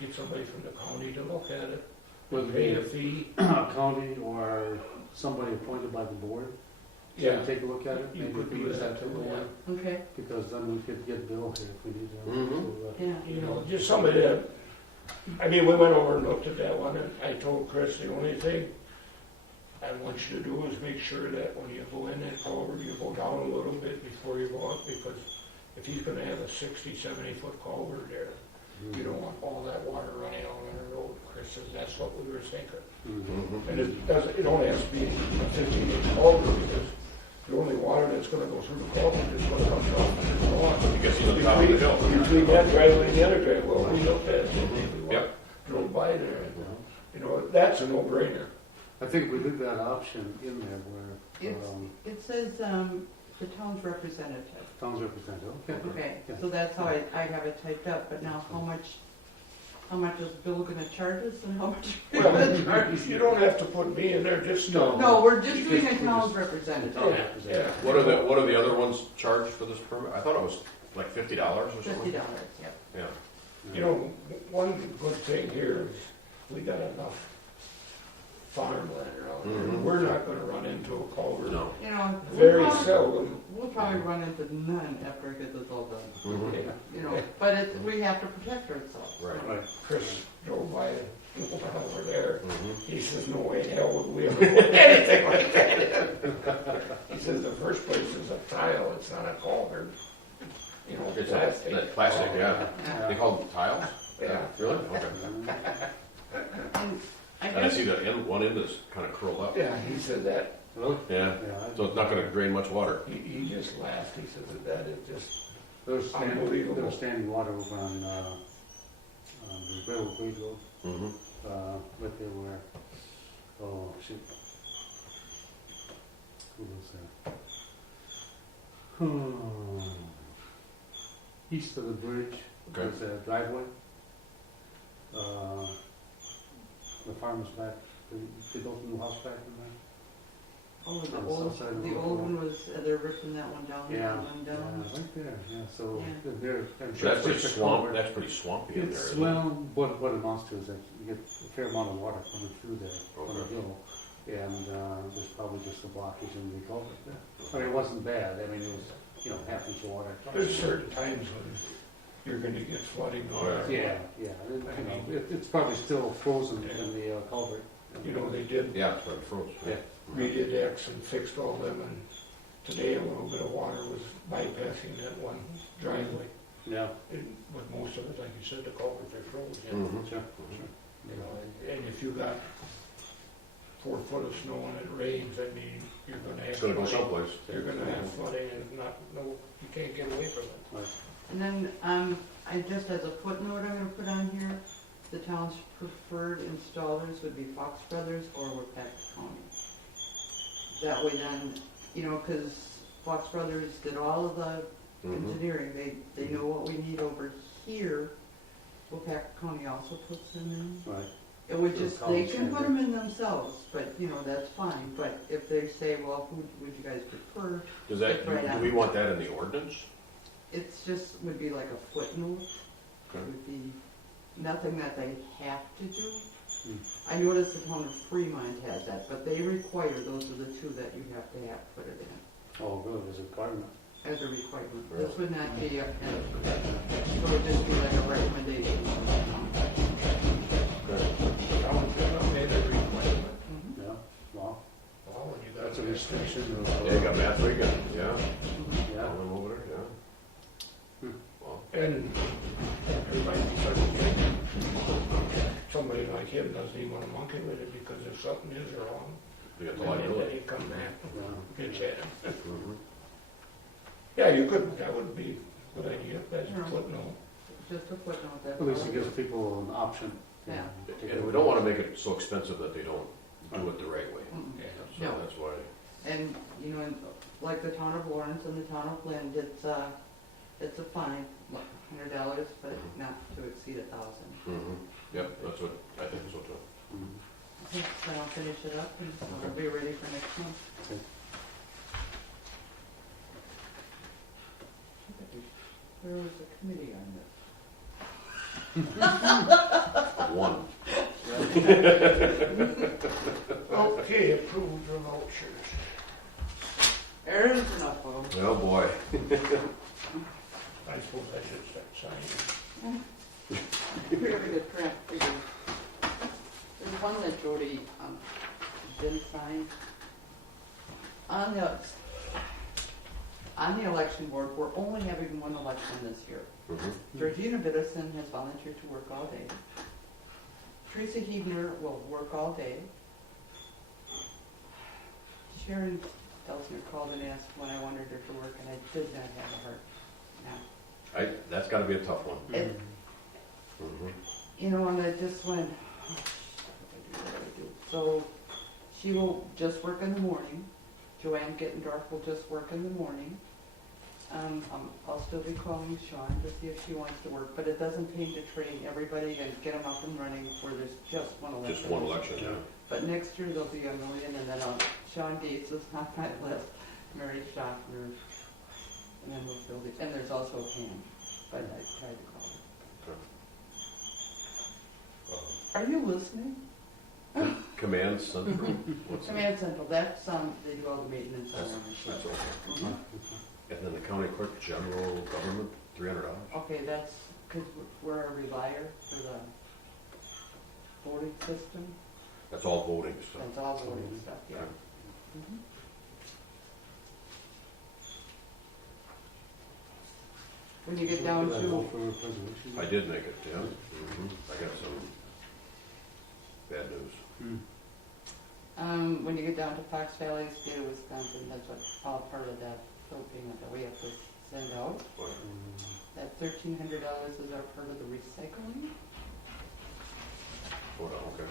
get somebody from the county to look at it, Whether pay a it fee. be a county or somebody appointed by the board, Yeah, take a look at it, you maybe could we do use that that too, too, yeah. Okay, because then we could get Bill here if we need to. Mhm. yeah. You know, just somebody that, we went over and looked at that one, and I told Chris, the only thing I want you to do is make sure that when you go in that culvert, you go down a little bit before you go up, because if he's gonna have a 60, 70-foot culvert there, you don't want all that water running out on the road. Chris says, that's what we were thinking. Mhm. And it only has to be a 15-inch culvert, because the only water that's gonna go through the culvert is what comes off and go on. Because he's on top of the hill. Between that driveway and the other driveway, well, we looked at it, we Yep. drove by there, and, that's a no-brainer. I think we leave that option in there where, It says, the town's representative. town's representative, okay. Okay, Yeah. so that's how I have it typed up, but now how much is Bill gonna charge us and how much? are we gonna charge? Well, you don't have to put me in there, just. No, we're just doing a Just- town's we're representative. Town Yeah, representative. What are the other ones charged for this permit? I thought it was like $50 or something. $50, yep. Yeah. You know, one good thing here is we got enough farmland around here. Mhm. We're not gonna run into a culvert. No. You know, Very seldom. we'll probably run into none after I get this all done, Mhm. Yeah. you know, but we have to protect ourselves. Right. Right. Chris drove by over there. Mhm. He says, no way in hell would we ever put anything like that in. He says, the first place is a tile, it's not a culvert. You know, It's plastic. that plastic, yeah. Yeah. They call them tiles? Yeah. Really? Okay. And I And I guess, see the end, one end is kind of curled up. Yeah, he said that. Really? Yeah. Yeah. So it's not going to drain much water. He just laughed. He said that is just, There was Unbelievable. standing water over on the railroad grade road, Mm-hmm. right there where, oh, shoot. Who was there? East of the bridge, Okay. there's a driveway. The farmer's back, they built a new house back in there. oh, the on the old, south side of the the road. old one was, they're ripping that one down, Yeah, that one down. right there, yeah, so Yeah. they're. So that's pretty just a swamp. culvert. That's pretty swampy in there. It's, isn't it? well, what it amounts to is that you get a fair amount of water coming through there from the Okay. hill. And, there's probably just a blockage in the culvert there. I mean, it wasn't bad, I mean, it was, half inch of water. there's certain times when you're gonna get flooding. Oh, Yeah, yeah, and, it's probably still frozen in the culvert. You know, they did Yeah, it's right, froze. Yeah. redid X and fixed all them, and today a little bit of water was bypassing that one driveway. Yeah, But most of it, like you said, the culverts are frozen. Mhm. sure, You know, and if you got 4 foot of snow and it rains, I mean, you're gonna have. It's going to go flooding. someplace. You're gonna have flooding and you can't get away from it. And then, I just as a footnote I'm gonna put on here, The town's preferred installers would be Fox Brothers or Weyauwega County. That way then, you know, because Fox Brothers did all of the engineering, they know what we need over here. Weyauwega County also puts them in. Right. It would So just, county they can put standard. them in themselves, but, you know, that's fine. But if they say, well, who would you guys prefer? Does that, Right do on. we want that in the ordinance? It's just, would be like a footnote. It Okay. would be nothing that they have to do. Hmm. I noticed the town of Fremont has that, but they require, those are the two that you have to put it in Oh, good, there's a requirement. as a requirement. Really? This would not be, it would just be like a recommendation. Okay. Township made a requirement. Mhm. Yeah, wow. Well, when you got That's a this restriction. Yeah, you got Matt Regan, yeah, Yeah. all them over there, yeah. Hmm. Well, And everybody starts thinking, somebody like him doesn't even want to monkey with it because if something is wrong, you got the then liability. he come back, Yeah. get you. Mhm. Yeah, you could, that would be a good idea, that's a Yeah. footnote. Just a footnote that. At least it gives people an option. you Yeah. know, to take And we it. don't wanna make it so expensive that they don't do it the right way. Mm-mm. So No. that's why, And, you know, like the town of Lawrence and the town of Lynn, it's a fine, $100, but not to exceed 1,000. yep, that's what, I think so too. Mhm. So I'll finish it up and we'll be ready for next month. Okay. There was a committee on this. One, Okay, approved the vouchers. There is enough of them. oh boy. I suppose I should start signing. Really good print for you. There's one that Jody didn't sign. On the election board, we're only having one election this year. Mhm. Georgina Biddison has volunteered to work all day. Teresa Hebner will work all day. Sharon Delsner called and asked when I wanted her to work, and I did not have a heart. No. That's gotta be a tough one. It- Mhm. You know, and I just went, oh, shit, what do I do? So she will just work in the morning. Joanne Gittendorf will just work in the morning. I'll still be calling Sean to see if she wants to work, but it doesn't pay to train everybody and get them up and running before there's just one election. Just one election, yeah. But next year there'll be a million, and then Sean Gates is on my list, Mary Schaffner, and then we'll build it. And there's also Pam, but I tried to call her. Okay. Are you listening? Command Center? What's that? Command Central, that's, they do all the maintenance on That's, our that's machine. okay. Mhm. And then the county clerk, general government, $300. Okay, that's, because we're a relier for the voting system. That's all voting, so. That's all voting stuff, yeah. Mhm. When you get down Did I to, vote for preservation? I did make it, yeah. I got some bad news. Hmm. when you get down to Fox Valley, state of Wisconsin, that's what, all part of that bill payment that we have to send out. Boy, That $1,300 is our part of the recycling. hold on, okay.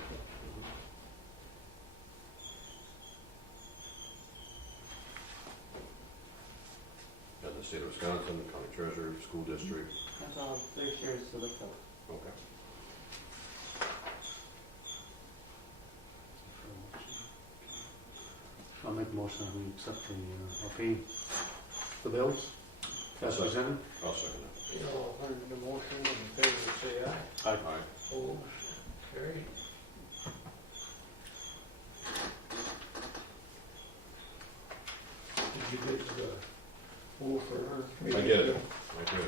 And the state of Wisconsin, the county treasurer, school district, That's all their shares to the bill. okay. I'll make a motion that we accept or pay the bills as I'll second. presented. I'll second it. You know, heard the motion, in favor, say aye. Aye. Aye. Opposed, carried. Did you get the wolf or her? I did it. I did.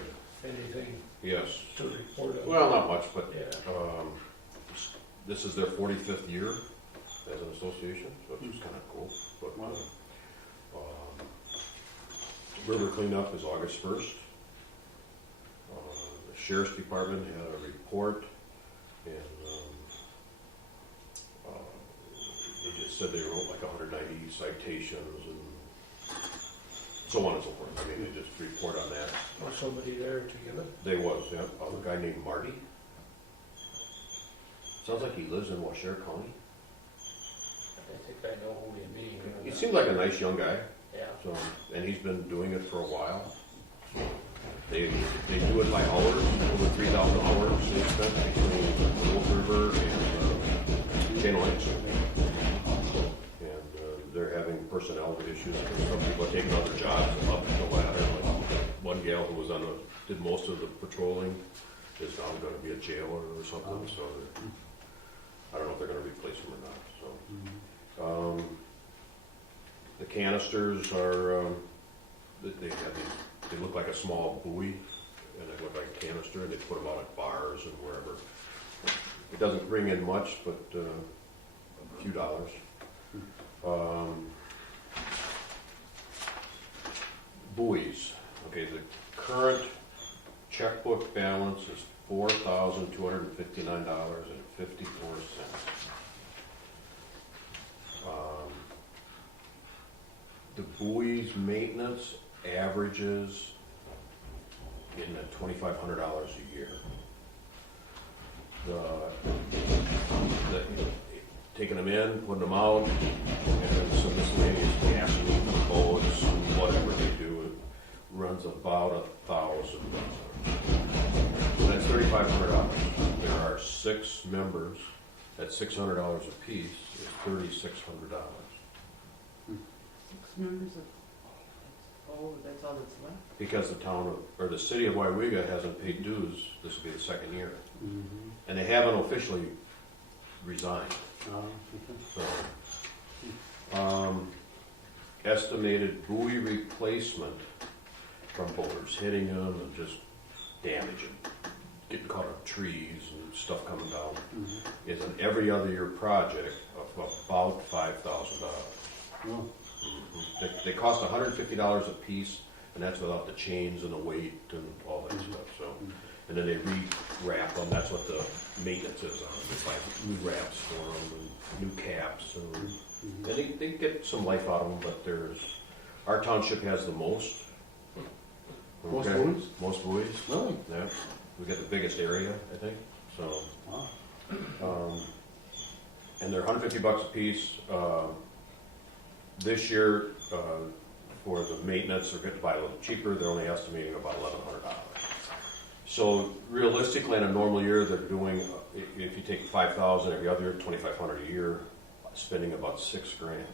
Anything Yes. to report on? Well, not much, but Yeah. this is their 45th year as an association, so it's just kind of cool. But Wow. river cleanup is August 1st. The sheriff's department had a report, and they just said they wrote like 190 citations and so on and so forth. I mean, they just report on that. Was somebody there together? They was, yeah, a guy named Marty. Sounds like he lives in Washoe County. I think I know who you mean. He seemed like a nice young guy. Yeah. So, and he's been doing it for a while. They do it by hours, over 3,000 hours they spent between Wolf River and Chain Lines. And they're having personnel issues. Some people are taking other jobs up the ladder. Like one gal who was did most of the patrolling is now going to be a jailer or something. So I don't know if they're going to replace him or not. So the canisters are they look like a small buoy, and they look like a canister, and they put them out at bars and wherever. It doesn't bring in much, but a few dollars. Buoys. Okay, the current checkbook balance is $4,259.54. The buoys maintenance averages in at $2,500 a year. Taking them in, putting them out, and then some miscellaneous gasoline for boats and whatever they do, it runs about $1,000. So that's $3,500. There are 6 members at $600 a piece. It's $3,600. 6 members of, oh, that's all that's left? Because the city of Weyauwega hasn't paid dues. This will be the second year, and they haven't officially resigned. So, estimated buoy replacement from boaters hitting them and just damaging, getting caught on trees and stuff coming down, is an every other year project of about $5,000. They cost $150 a piece, and that's without the chains and the weight and all that stuff. So, and then they re-wrap them. That's what the maintenance is on them. They buy new wraps for them and new caps, and they get some life out of them. But our township has the most. Most buoys? Most buoys. Really? Yeah, we got the biggest area, I think. So, and they're $150 a piece. This year, for the maintenance, they're going to buy a little cheaper. They're only estimating about $1,100. So realistically, in a normal year, they're doing, if you take $5,000 every other year, $2,500 a year, spending about $6,000.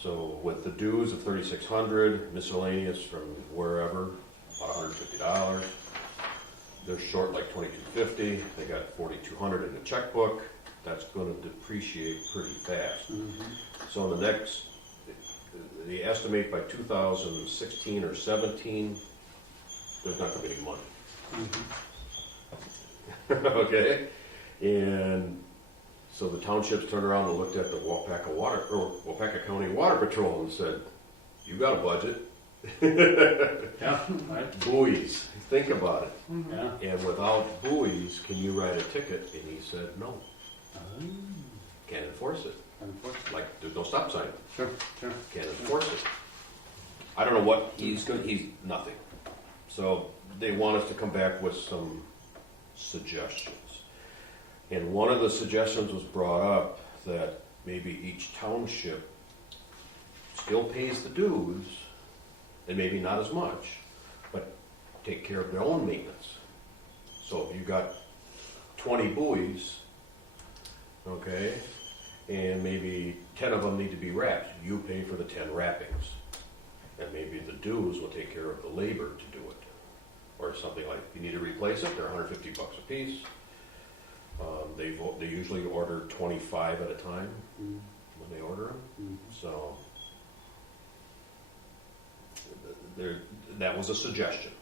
So with the dues of $3,600, miscellaneous from wherever, about $150. They're short like $2,250. They got $4,200 in the checkbook. That's going to depreciate pretty fast. So in the next, they estimate by 2016 or 17, there's not going to be any money. Okay? And so the townships turned around and looked at the Weyauwega County Water Patrol and said, you got a budget. Yeah, right. Buoys, think about it. Yeah. And without buoys, can you write a ticket? And he said, no. Can't enforce it. Like, there's no stop sign. Sure. Can't enforce it. I don't know what he's nothing. So they want us to come back with some suggestions. And one of the suggestions was brought up that maybe each township still pays the dues, and maybe not as much, but take care of their own maintenance. So if you got 20 buoys, okay, and maybe 10 of them need to be wrapped, you pay for the 10 wrappings. And maybe the dues will take care of the labor to do it. Or something like, if you need to replace it, they're $150 a piece. They usually order 25 at a time when they order them. So that was a suggestion.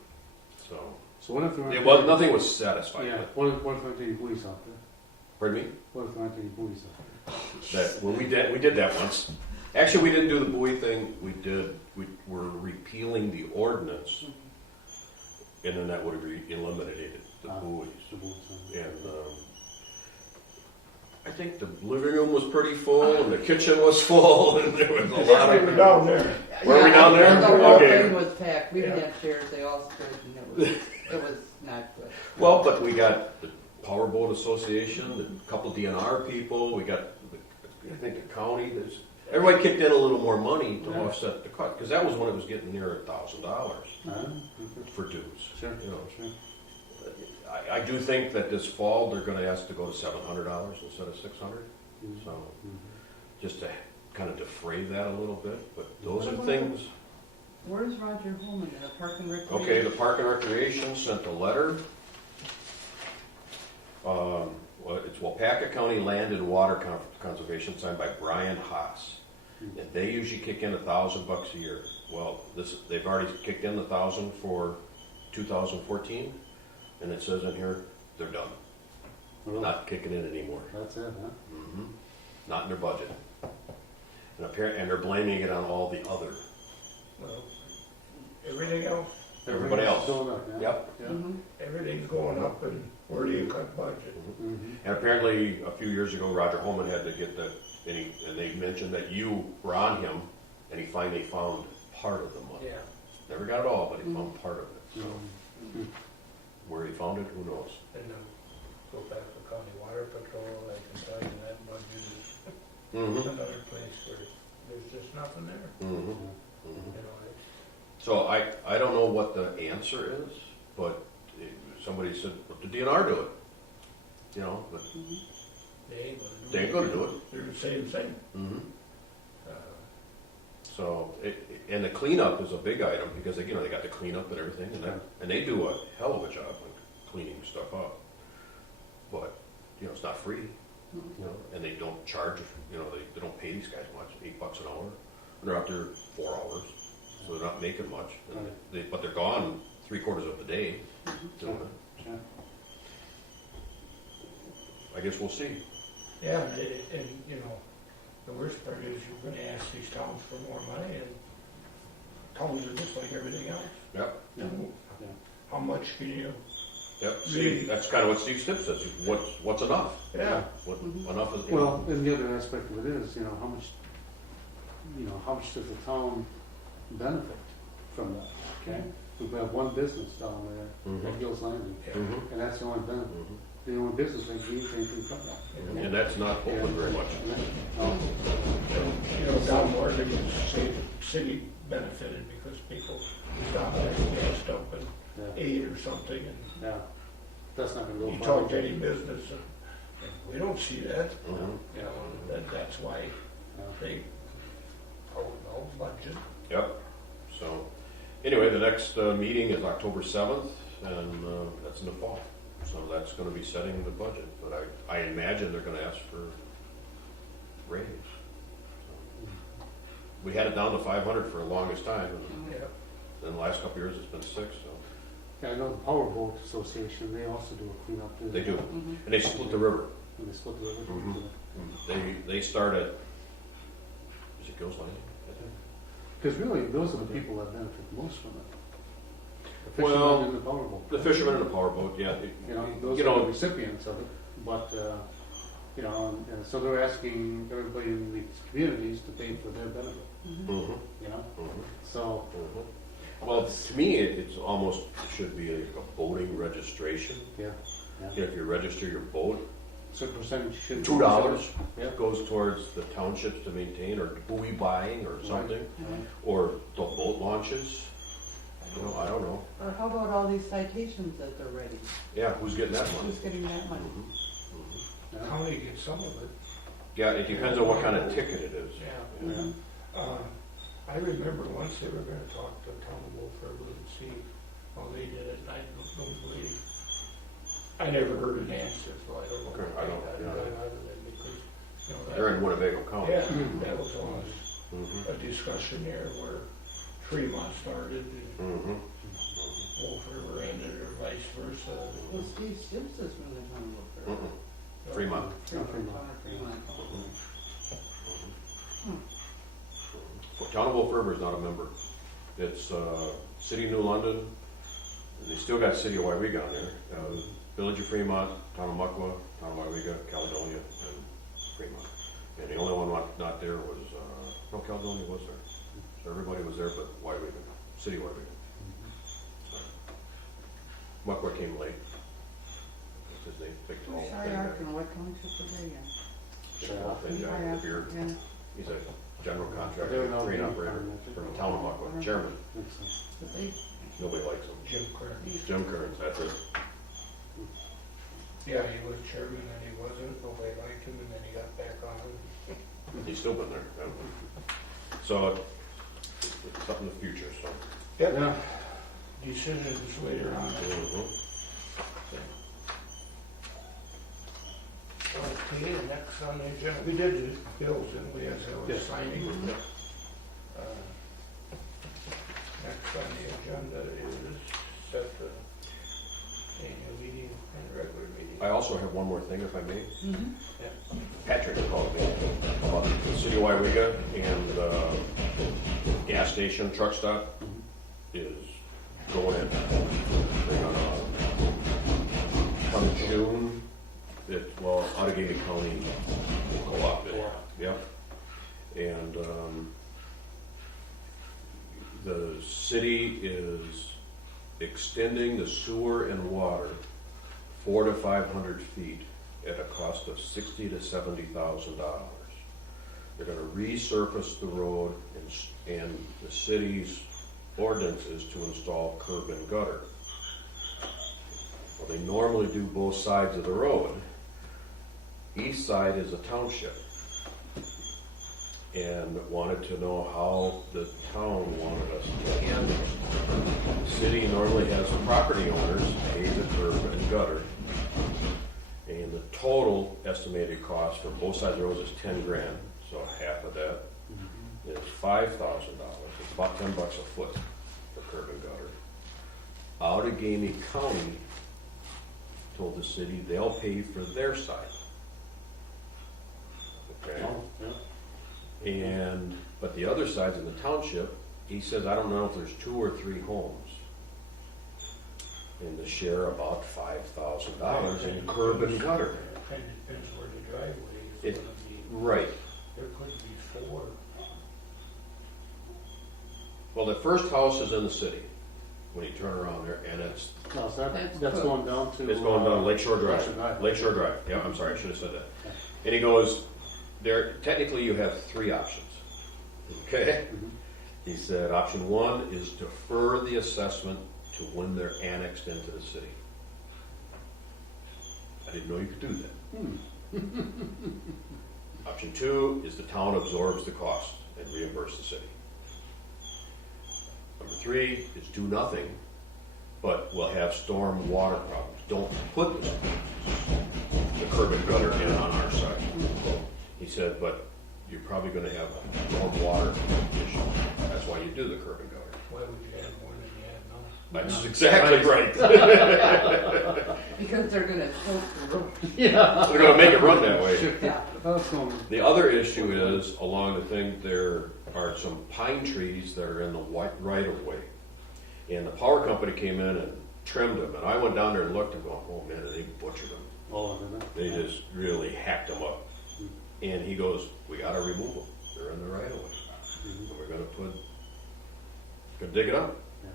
So what if there aren't nothing was satisfied. Yeah. With. What if there aren't any buoys out there? Pardon me? What if there aren't any buoys out there? We did that once. Actually, we didn't do the buoy thing. We were repealing the ordinance, and then that would have eliminated the buoys. And I think the living room was pretty full, and the kitchen was full, and there was a lot We of. were down there. Were we down there? The whole Okay. thing was packed. We didn't have chairs. They all stood, and it was not good. Well, but we got Powerboat Association, a couple DNR people, we got, I think the county, everybody kicked in a little more money to offset the cut, because that was when it was getting near $1,000 for dues. Sure, You know, sure. I do think that this fall, they're gonna ask to go to $700 instead of $600, so, just to kind of defray that a little bit, but those What are about- things. Where's Roger Holman, the Park and Recreation? Okay, the Park and Recreation sent a letter. Well, it's Wapaka County Land and Water Conservation, signed by Brian Haas. And they usually kick in $1,000 a year. Well, they've already kicked in $1,000 for 2014, and it says in here, they're done. Really? Not kicking in anymore. That's it, huh? Not in their budget. And they're blaming it on all the other. Well, everything else, Everybody else. Still up, yeah. Yep. Yeah. everything's going up, and where do you cut budget? Mhm. And apparently, a few years ago, Roger Holman had to get that, and they mentioned that you were on him, and he finally found part of the money. Yeah, Never got it all, but he found part of it. So Mhm. where he found it, who knows? and then go back to county water patrol, I can tell you that budget is Mm-hmm. another place where there's just nothing there, Mm-hmm. you know, So I don't know what the answer is, but somebody said, let the DNR do it. You know, but they ain't gonna do they ain't gonna do it. They're the same thing. Mm-hmm. Uh, So, and the cleanup is a big item, because, they got the cleanup and everything, and they do a hell of a job of cleaning stuff up. But, it's not free, and they don't charge, they don't pay these guys much, $8 an hour. And they're out there 4 hours, so they're not making much, and but they're gone 3/4 of the day doing it. Sure. I guess we'll see. Yeah, and the worst part is you're gonna ask these towns for more money, and towns are just like everything else. Yep, Yeah. Yeah. How much can you, yep. Steve, that's kind of what Steve Stipp says, what's enough? yeah, What, enough is. Well, and the other aspect of it is, how much does the town benefit from that, okay? We have one business down there at Mhm. Hills Landing, Mhm. and that's the only benefit. Mhm. The only business that gains anything from that. And that's not open very much. down more, they would say the city benefited because people stopped there, gassed up and Yeah, ate or something, and yeah. That's not gonna go you far. talk to any business, and we don't see that. Mhm. That's why Yeah. they, no budget. Yep, so, anyway, the next meeting is October 7th, and that's in the fall. So that's gonna be setting the budget, but I imagine they're gonna ask for raise. We had it down to 500 for the longest time, and yeah, then the last couple of years it's been 6, so. Yeah, I know the Powerboat Association, they also do a cleanup. too. They do, Mhm. and they split the river. And they split the river. Mhm. They start at, is it Gills Landing? Because really, those are the people that benefit most from it. The Well, fishermen and the powerboat. The fishermen and the powerboat, yeah. Those are the recipients of it, but, and so they're asking everybody in these communities to pay for their benefit, Mhm, mhm. So, mhm. Well, to me, it's almost should be like a boating registration. yeah, If you register your boat, so percentage should. $2 Yeah. goes towards the townships to maintain, or buoy buying, or something, Right. or the boat launches. I don't know. Or how about all these citations that they're ready? Yeah, who's getting that money? Who's getting that money? Mhm, mhm. Yeah. County gets some of it. Yeah, it depends on what kind of ticket it is. Yeah. Yeah. I remember once they were gonna talk to Town of Wolf River and see how they did it, and I don't believe, I never heard an answer, so I don't know. Okay, what I they don't- got yeah. done out of it, because, They're in Winnebago County. Yeah, that was always Mhm, a discussion there where Fremont started and mhm. Wolf River ended, or vice versa. Well, Steve Stips is from the town of Wolf River. Mhm. Fremont. Fremont. Well, Town of Wolf River is not a member. It's City of New London, and they still got City of Weyauwega on there. Village of Fremont, Town of Muckwa, Town of Weyauwega, Caledonia, and Fremont. And the only one not there was, no, Caledonia was there. So everybody was there but Weyauwega, City of Weyauwega. So, Muckwa came late. his name, big tall Who's thing guy. and what township are they in? Big tall thing guy with a beard. Yeah. He's a general They contractor, would know crane the operator information. from the town of Weyauwega, chairman. But they, Nobody likes him. Jim Kerr. Jim Kearns, that's it. Yeah, he was chairman and he wasn't, nobody liked him, and then he got back on. He's still been there. Yeah. So it's up in the future, so. Yep, Yeah, decisions later on. Mhm. Okay, next on the agenda, we did the bills and we had Yes. signing. Next on the agenda is set the annual meeting and regular meeting. I also have one more thing, if I may. mhm. Patrick called me about the city of Weyauwega and gas station truck stop is going in. They're gonna, come June, Outagamie County co-op it. Yep. And the city is extending the sewer and water 400 to 500 feet at a cost of $60,000 to $70,000. They're going to resurface the road, and the city's ordinance is to install curb and gutter. Well, they normally do both sides of the road. East side is a township, and wanted to know how the town wanted us to handle it. The city normally has property owners pay the curb and gutter. And the total estimated cost for both sides of the road is 10 grand, so half of that is $5,000. It's about $10 a foot for curb and gutter. Outagamie County told the city they'll pay for their side. Okay? oh, yeah. But the other side's in the township, he says, I don't know if there's 2 or 3 homes. And to share about $5,000 in curb and gutter. Kind of depends where the driveway is It- gonna be. Right. There could be 4. Well, the first house is in the city, when you turn around there, and it's No, so That's that's good. going down to. going down Lakeshore Lakeshore Drive. Drive. Lakeshore Drive, yeah, I'm sorry, I should have said that. And he goes, technically you have 3 options, okay? Mhm. He said, option 1 is defer the assessment to when they're annexed into the city. I didn't know you could do that. Option 2 is the town absorbs the cost and reimburse the city. Number 3 is do nothing, but we'll have storm water problems. Don't put the curb and gutter in on our side. He said, but you're probably gonna have a storm water issue. That's why you do the curb and gutter. Why would you have more than you have now? That's exactly right. Because they're gonna soak the road. Yeah. They're gonna make it run that way. Yeah. That's going, The other issue is, along the thing, there are some pine trees that are in the right of way. And the power company came in and trimmed them, and I went down there and looked and going, oh man, they butchered them. all of it. They just really hacked them up. And he goes, we gotta remove them. They're in the right of way. Mhm. And we're gonna dig it up. Yeah,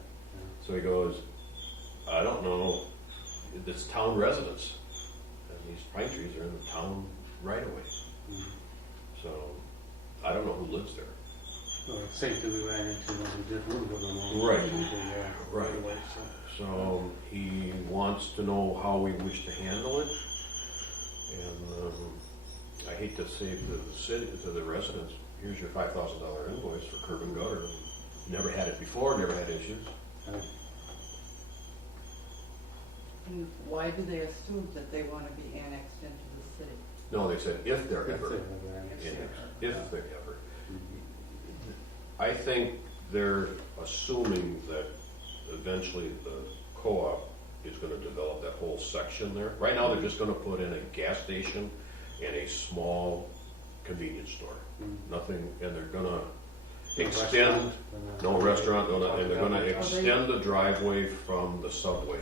So he goes, I don't know, it's town residents. And these pine trees are in the town right of way. yeah. Mhm. So I don't know who lives there. Well, same thing we ran into when we did room with them. all. Right. Yeah, Right. away, so. So he wants to know how we wish to handle it. And I hate to say to the city, to the residents, here's your $5,000 invoice for curb and gutter. Never had it before, never had issues. Right. And why do they assume that they wanna be annexed into the city? No, they said if they're That's ever it, annexed, yeah. if they're ever. Mhm. I think they're assuming that eventually the co-op is gonna develop that whole section there. Right now, they're just gonna put in a gas station and a small convenience store. Mhm. Nothing, and they're gonna No extend, restaurant, no restaurant, no nothing, they're gonna Oh, extend the driveway from the subway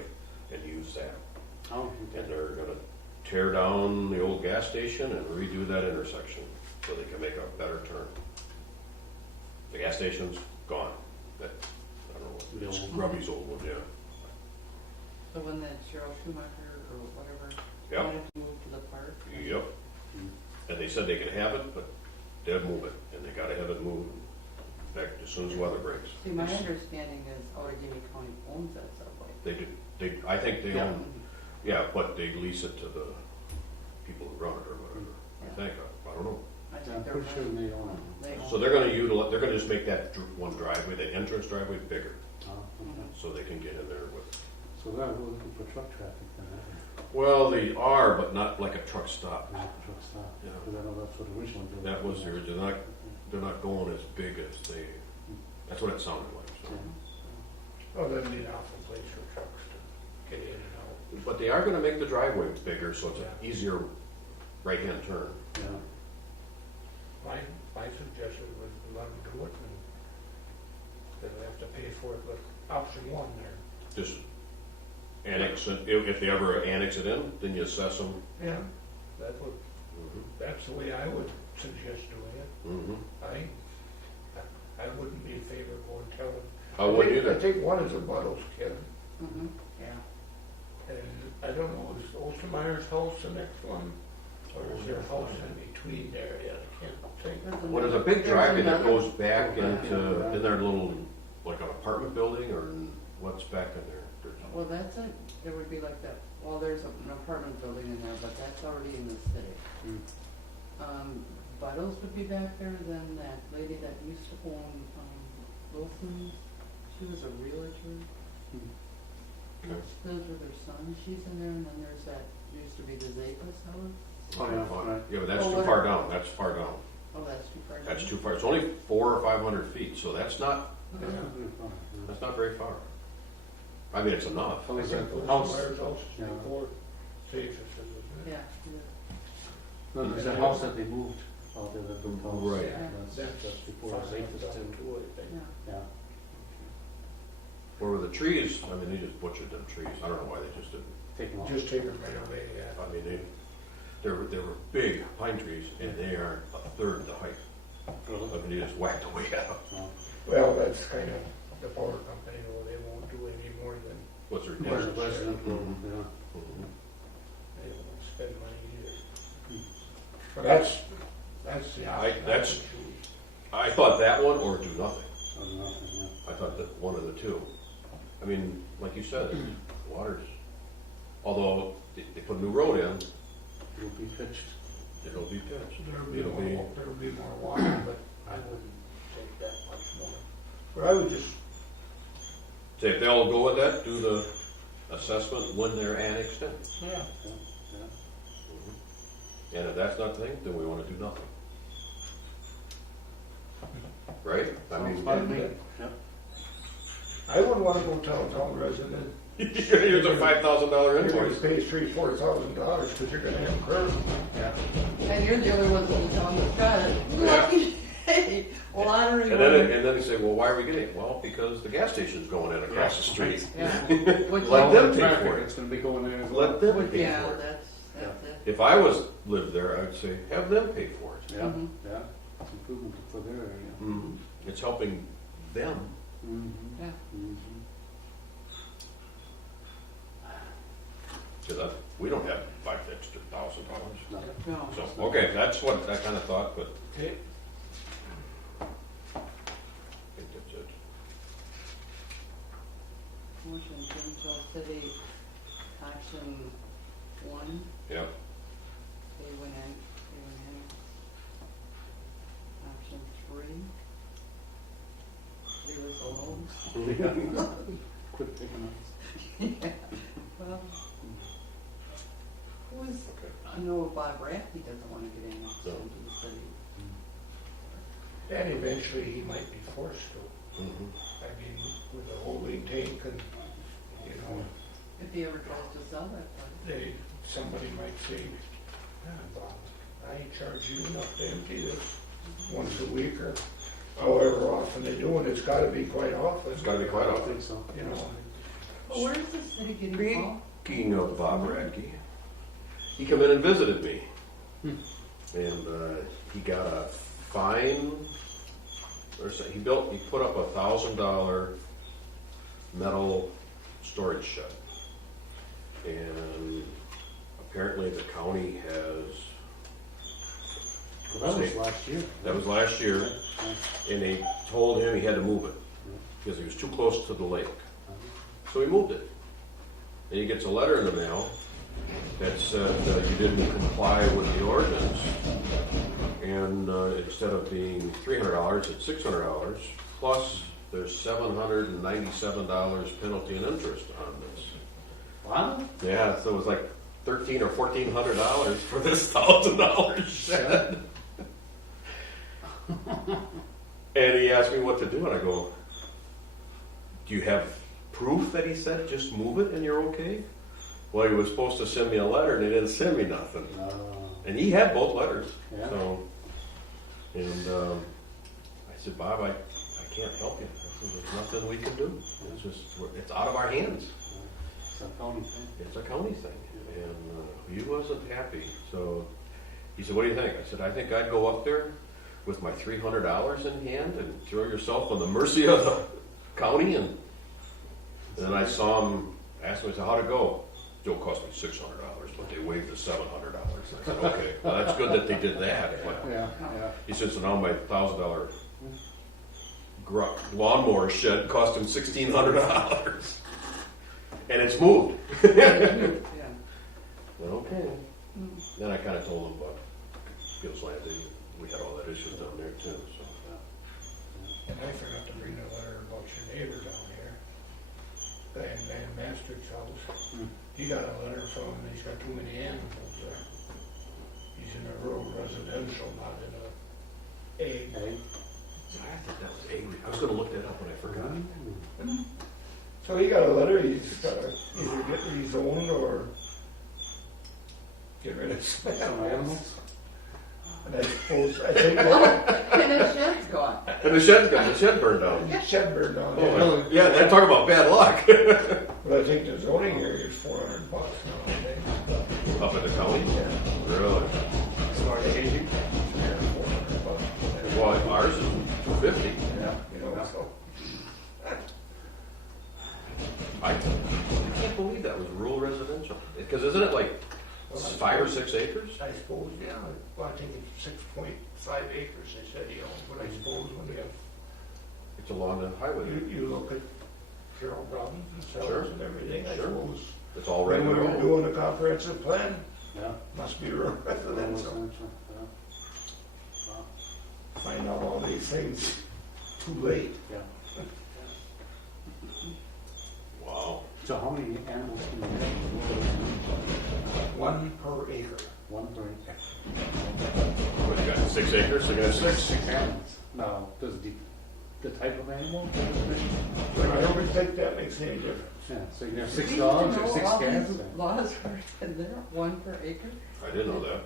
and use that. Oh, And okay. they're gonna tear down the old gas station and redo that intersection so they can make a better turn. The gas station's gone. That, I don't know The what, it's old- Grubby's old one, yeah. The one that Cheryl Schumacher or whatever Yep. Want it to move to the park? Yep. And they said they could have it, but they'll move it, and they gotta have it moved back as soon as weather breaks. See, my understanding is Outagamie County owns that subway. They do, I think they own, yeah, but they lease it to the people who run it or whatever. I think, I don't know. I I'm think they're pretty sure right. they own it. They own So they're gonna utilize, they're gonna just make that one driveway, the entrance driveway bigger, Okay. so they can get in there with. So they're looking for truck traffic then, Well, they are, but not like a truck stop. not truck stop. Yeah. Because I know that's what originally. they were That was doing. they're not going as big as they, that's what it sounded like, so. Oh, that'd be an awful place for trucks to get in and out. But they are gonna make the driveway bigger, so it's an easier right-hand turn. Yeah. My suggestion was let them do it and they'll have to pay for it, but option one there. Just annex it, if they ever annex it in, then you assess them. Yeah. That's the way I would suggest doing it. Mm-hmm. I wouldn't be in favor of going tell them. I wouldn't I either. think one is a Buttles, Kevin. Mhm. Yeah. And I don't know, is Olsenmeyer's house the next one? Or is there a house in between there? Yeah, I can't think. Well, there's a big driveway that another- goes back into, in their little, like an apartment building, or what's back in there? Well, that's it, there would be like that, well, there's an apartment building in there, but that's already in the city. Buttles would be back there, then that lady that used to own, Wilson's, she was a realtor. Okay. Lives with her son, she's in there, and then there's that, used to be the Zapas house. Oh, yeah, right. Yeah, but that's Oh, too what far are- down, that's far down. Oh, that's too far. That's down? too far, it's only 400 or 500 feet, so that's not That's Uh-huh. not very far, yeah. That's not very far. I mean, it's enough. Well, I it's think a house. Olsenmeyer's house Yeah. is before Safest, isn't it? Yeah, yeah. No, there's a house that they moved out there, that built house. Right. That's before Far Zafis enough too. down to it, I think. Yeah. Yeah. Or the trees, I mean, they just butchered them trees. I don't know why they just didn't. Take them off. Just take it right away, yeah. I mean, they were big pine trees, and they are a third the height. Really? I mean, they just whacked away at them. No. Well, that's kind of the power company, though, they won't do any more than, What's their There's a reason? resident road, yeah. Mhm. they won't spend money either. But that's the option. that's- I thought that one or do nothing. Or nothing, yeah. I thought that one of the two. I mean, like you said, water's, although they put a new road in, It'll be pitched. it'll be pitched. There'll be more water, but I wouldn't take that much more. But I would just, Say, if they'll go with that, do the assessment when they're annexed in. yeah, Yeah, yeah. And if that's not the thing, then we want to do nothing. Right? I Sounds mean, fine to me. Yep. I wouldn't want to go tell a town resident, here's a $5,000 you're gonna invoice. pay $3,000-$4,000 because you're gonna have a curve. Yeah. And you're the only ones in the town that's got it. Lucky day. Well, I don't even. And then they say, well, why are we getting it? Well, because the gas station's going in across the street. Yeah. Which Let All them the pay traffic for it. that's gonna be going there as well. Let them Would- pay Yeah, for it. that's it. If I lived there, I'd say, have them pay for it. Yeah, Mhm. yeah. It's improvement for their area. Mhm. It's helping them. Mm-hmm. Yeah. Mm-hmm. Because we don't have $5,000. No. No. So, okay, that's what I kind of thought, but Okay, I think that's it. Motion Winchell City, option 1, Yeah. they went in. Option 3, leave us alone. Quit picking us. Well, who's, I know Bob Raffy doesn't want to get in into the city. and eventually he might be forced to. Mhm. I mean, with a holding tank and, you know, If he ever tries to sell that place. somebody might say, "Ah, Bob, I ain't charge you enough to empty this once a week or however often they do, and it's gotta be quite often. It's gotta be quite I often. think so. You know, But where is the city getting involved? Speaking of Bob Radke, he come in and visited me. And he got a fine, he put up $1,000 metal storage shed. And apparently the county has, Well, that was last year. that was last year, and they told him he had to move it because he was too close to the lake. So he moved it. And he gets a letter in the mail that said you didn't comply with the ordinance, and instead of being $300, it's $600, plus there's $797 penalty and interest on this. Wow. Yeah, so it was like $1,300 or $1,400 for this $1,000 shed. And he asked me what to do, and I go, do you have proof that he said just move it and you're okay? Well, he was supposed to send me a letter, and he didn't send me nothing. And he had both letters. Yeah. So, and I said, Bob, I can't help you. I said, there's nothing we can do. It's just, it's out of our hands. It's a county thing. It's a county thing. And he wasn't happy. So he said, what do you think? I said, I think I'd go up there with my $300 in hand and throw yourself on the mercy of the county. And then I saw him, asked him, I said, how'd it go? It'll cost me $600, but they waived the $700. I said, okay, well, that's good that they did that. But Yeah. he said, so now my $1,000 lawnmower shed cost him $1,600. And it's moved. Yeah. Well, okay. Then I kind of told him about Gil's Landing. We had all that issues down there too. So And I forgot to bring a letter about your neighbor down here. Guy in Van Master's house. He got a letter from him, he's got too many animals there. He's in a rural residential, not in a egg. I think that was angry. I was going to look that up, but I forgot. So he got a letter, he's got to either get rezoned or get rid of some Some animals? And I suppose, I think, And the shed's gone. And the shed's got the shed burned down. the shed burned down Oh, there. my- yeah, and talk about bad luck. But I think the zoning area is $400 nowadays. Up at the county? Yeah, Really? Sorry, Angie. $400. Well, ours is $250. Yeah. You know, so. I can't believe that was rural residential. Because isn't it like 5 or 6 acres? I suppose, yeah, well, I think it's 6.5 acres, they said he owned, but I suppose when you have, It's along the highway. you look at Carroll Brown and Sure. Sellers and everything, I Sure. suppose. It's all When right. we were doing a comprehensive plan, Yeah. must be rural residential. Yeah. Wow. Find out all these things too late. Yeah. Wow. So how many animals can you have? 1 per acre. One per acre. What, you got 6 acres? So you got 6? Six animals. Now, does the type of animal? But I don't think that makes any difference. Yeah, so you can have We 6 need to dogs or know 6 all cats? these laws were in there, 1 per acre. I didn't know that.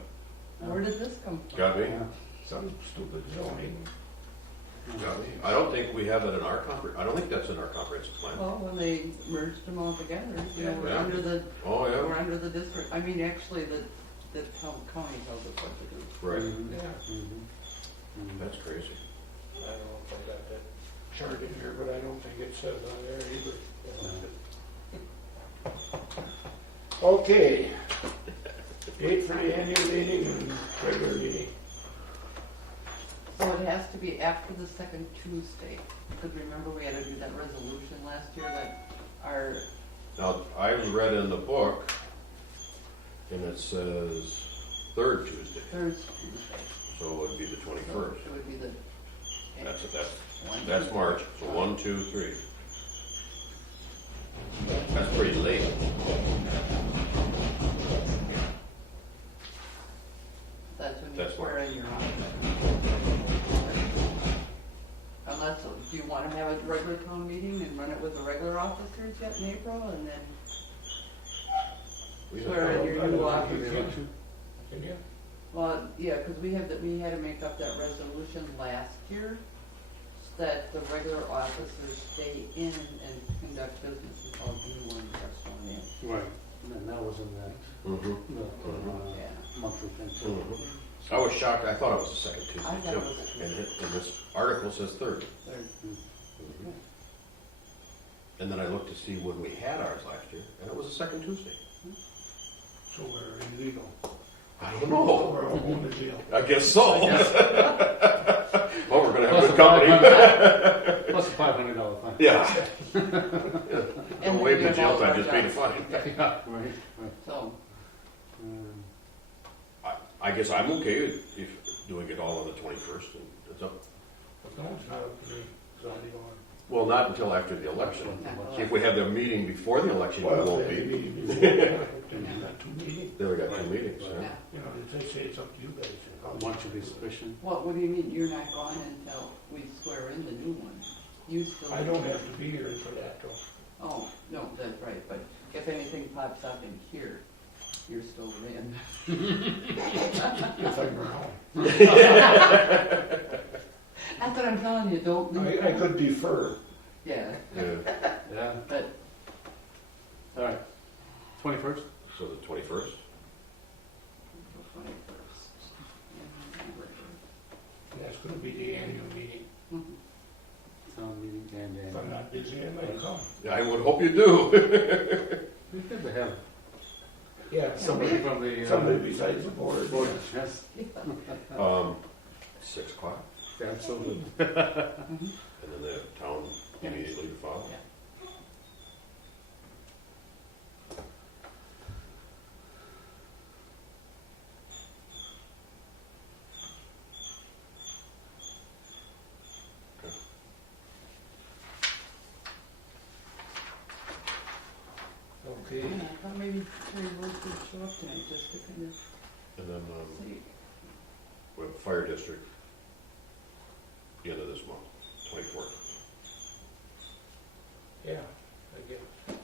Where did this come from? Got me? Yeah. Some stupid zoning. Got me. I don't think we have that in our I don't think that's in our comprehensive plan. Well, when they merged them all together, you know, we're Yeah. under the, Oh, we're yeah. under the district, I mean, actually, the county tells us what to do. Right. Mhm. Yeah. Mhm. Mhm. That's crazy. I don't know if I got that chart in here, but I don't think it says on there either. Okay. Date for the annual meeting and regular meeting. So it has to be after the second Tuesday, because remember we had to do that resolution last year that our, Now, I read in the book, and it says 3rd Tuesday, third Tuesday. so it would be the So 21st. it would be the. That's March, so 1, 2, 3. That's pretty late. That's when you That's swear March. in your office. Unless, do you want to have a regular town meeting and run it with the regular officers yet in April and then We swear in your I new don't office? think you can. Can you? Well, yeah, because we had to make up that resolution last year that the regular officers stay in and conduct business until the new ones are sworn in. Right, and that was in that, Mm-hmm. Yeah. monthly thing too. Mm-hmm. I was shocked. I thought it was the 2nd Tuesday I thought too. it was the And this article says 3rd. Third. And then I looked to see when we had ours last year, and it was the 2nd Tuesday. So we're illegal. I don't know. We're all going to jail. I guess so. Well, we're gonna have Plus good a company. Plus a $500 fine. Yeah. And Don't waive we the have jail all time, our just pay the jobs. fine. Yeah, right. So, I guess I'm okay if doing it all on the 21st. And it's up. No, it's not up to me. It's not even on. Well, not until after the election. See, if we have the meeting before the election, we Well, won't they be. meeting before, then you got 2 meetings. Then we got 2 meetings. yeah. Yeah. You know, they say it's up to you guys. One should be sufficient. What do you mean, you're not gone until we swear in the new one? You still. I don't have to be here for that though. Oh, no, that's right, but if anything pops up in here, you're still in. If I'm around. That's what I'm telling you, don't leave. I could defer. Yeah, Yeah. Yeah. but All right. 21st? So the 21st? the 21st. That's gonna be the annual meeting. Town meeting and If I'm not busy, I might come. Yeah, I would hope you do. We could have Yeah, somebody from the somebody besides the board. board. Yes, 6 o'clock, absolutely. and then the town immediately to follow. Yeah. Okay, I thought maybe Terry Rose would show up tonight just to kind of And then see. we have fire district, the end of this month, 24th. yeah, I guess.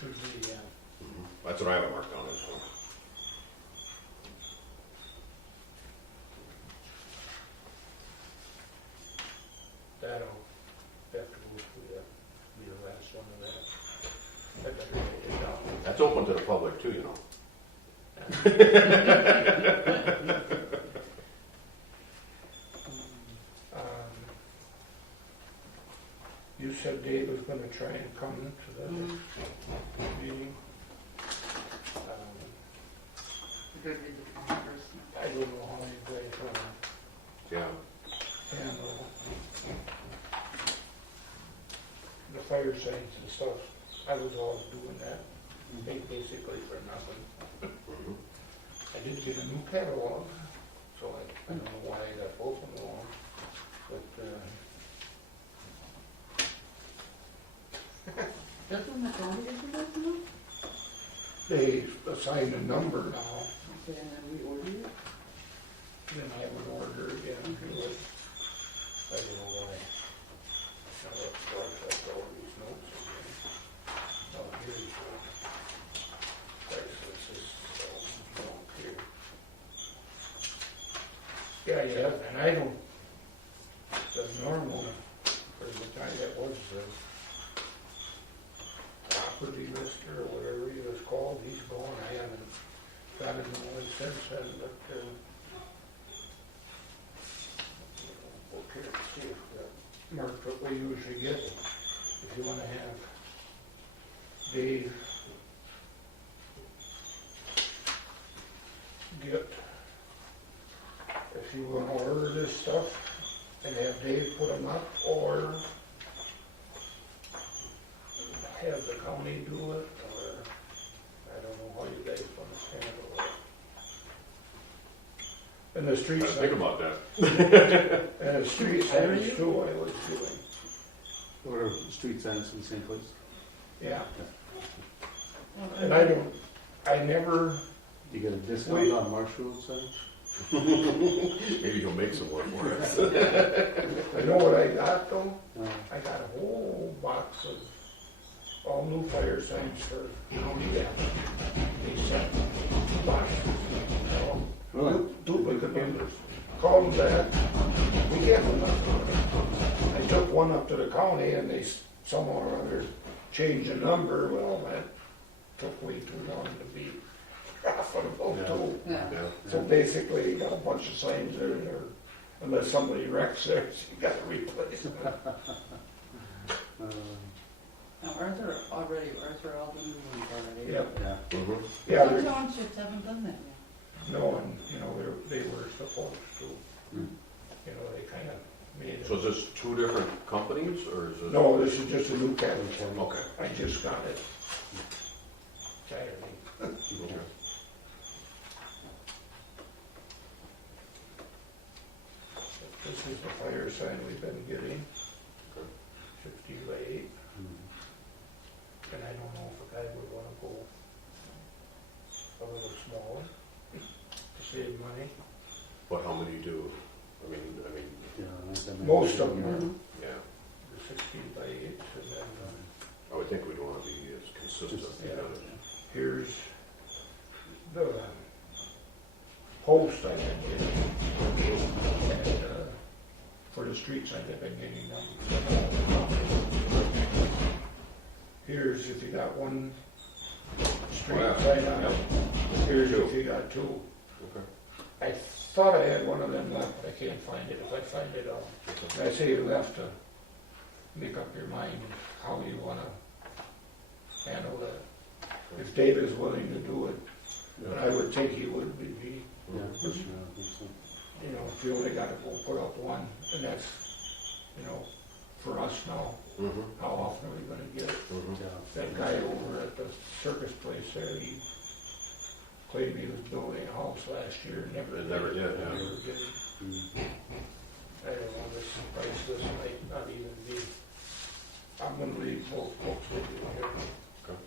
Should be, That's what I have it marked down as. So. that'll have to go through the last one of that. I better write it down. That's open to the public too, you know. You said Dave was gonna try and come to the meeting. Good with the Congress. I don't know how you guys wanna Yeah. handle the fire signs and stuff. I was always doing that, basically for nothing. Mhm. I did get a new catalog, so I don't know why I got both of them wrong, but, Doesn't the county issue that to them? they assigned a number now, Okay, and then we order it? then I would order again, do it. I don't know why. Now let's process all these notes again. Oh, here you go. Price list is, here. Yeah, yeah, and I don't, the normal, for the time that was the property lister or whatever he was called, he's gone, I haven't got him one since then, but, okay, let's see if that marked what we usually get. If you wanna have Dave get, if you wanna order this stuff and have Dave put them up, or have the county do it, or I don't know how you guys wanna handle it. And the street Gotta think signs, about that. and the street signs too, I was doing, Or street signs in the same place. yeah. And I don't, I never, You get a discount Wait. on Marshall signs? Maybe he'll make some more for us. I know what I got though, No. I got a whole box of all new fire signs for county gas. They sent boxes, Really? duplicate numbers. Called them back, we gave them nothing. I took one up to the county and they somehow or other changed the number, well, that took way too long to be profitable Yeah. too. Yeah. Yeah. So basically, you got a bunch of signs there, and they're, unless somebody wrecks theirs, you gotta replace them. Uh, Now, Arthur Alden doing Mhm. Yeah, Some they're, townships haven't done that yet. no, and, you know, they were supposed to. Mm. You know, they kind of made So it. is this two different companies, or is this? No, this is just a new cabin. Okay. I just got it Saturday. Okay. This is the fire sign we've been getting, Okay. 50 by 8, Mm. and I don't know if a guy would want to go a little smaller to save money. But how many do? I mean, Yeah, that's that many. Most of them are. Mhm. yeah. The 60 by 8s, and then I would think we'd want to be as consistent. Just- yeah. Here's the post I've been getting, and for the streets I've been getting them. Here's if you got one street Oh, yeah. sign on it, here's if you got two. Okay. I thought I had one of them left, but I can't find it. If I find it, I'll, I say you have to make up your mind how you wanna handle that. If Dave is willing to do it, and I would think he would be, Yeah, I think so. you know, if you only gotta go put up one, and that's, you know, for us now, Mm-hmm. how often are we gonna get it? Mm-hmm. Yeah. That guy over at the circus place there, he claimed he was building a house last year, and never And never did, yeah. Never did. Mm. I don't know, this price, this might not even be, I'm gonna leave both books with you here. Okay.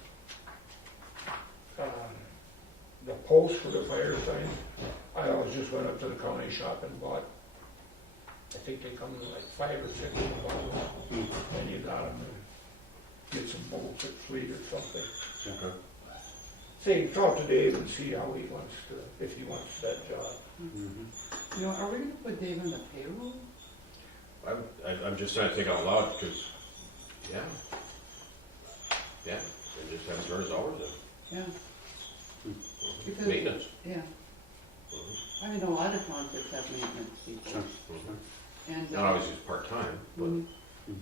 The post for the fire sign, I always just went up to the county shop and bought, I think they come in like 5 or 6 in a bottle, and you got them and get some bolts at Fleet or something. Okay. Say, talk to Dave and see how he wants to, if he wants that job. Mhm. You know, are we gonna put Dave on the payroll? I'm just trying to think out loud, because, yeah. Yeah, and just have him turn his hours in. Yeah, Because- Maintenance. yeah. Mhm. I mean, a lot of townships have maintenance people. Sure. Mhm. And, Not always he's part-time, but, mhm.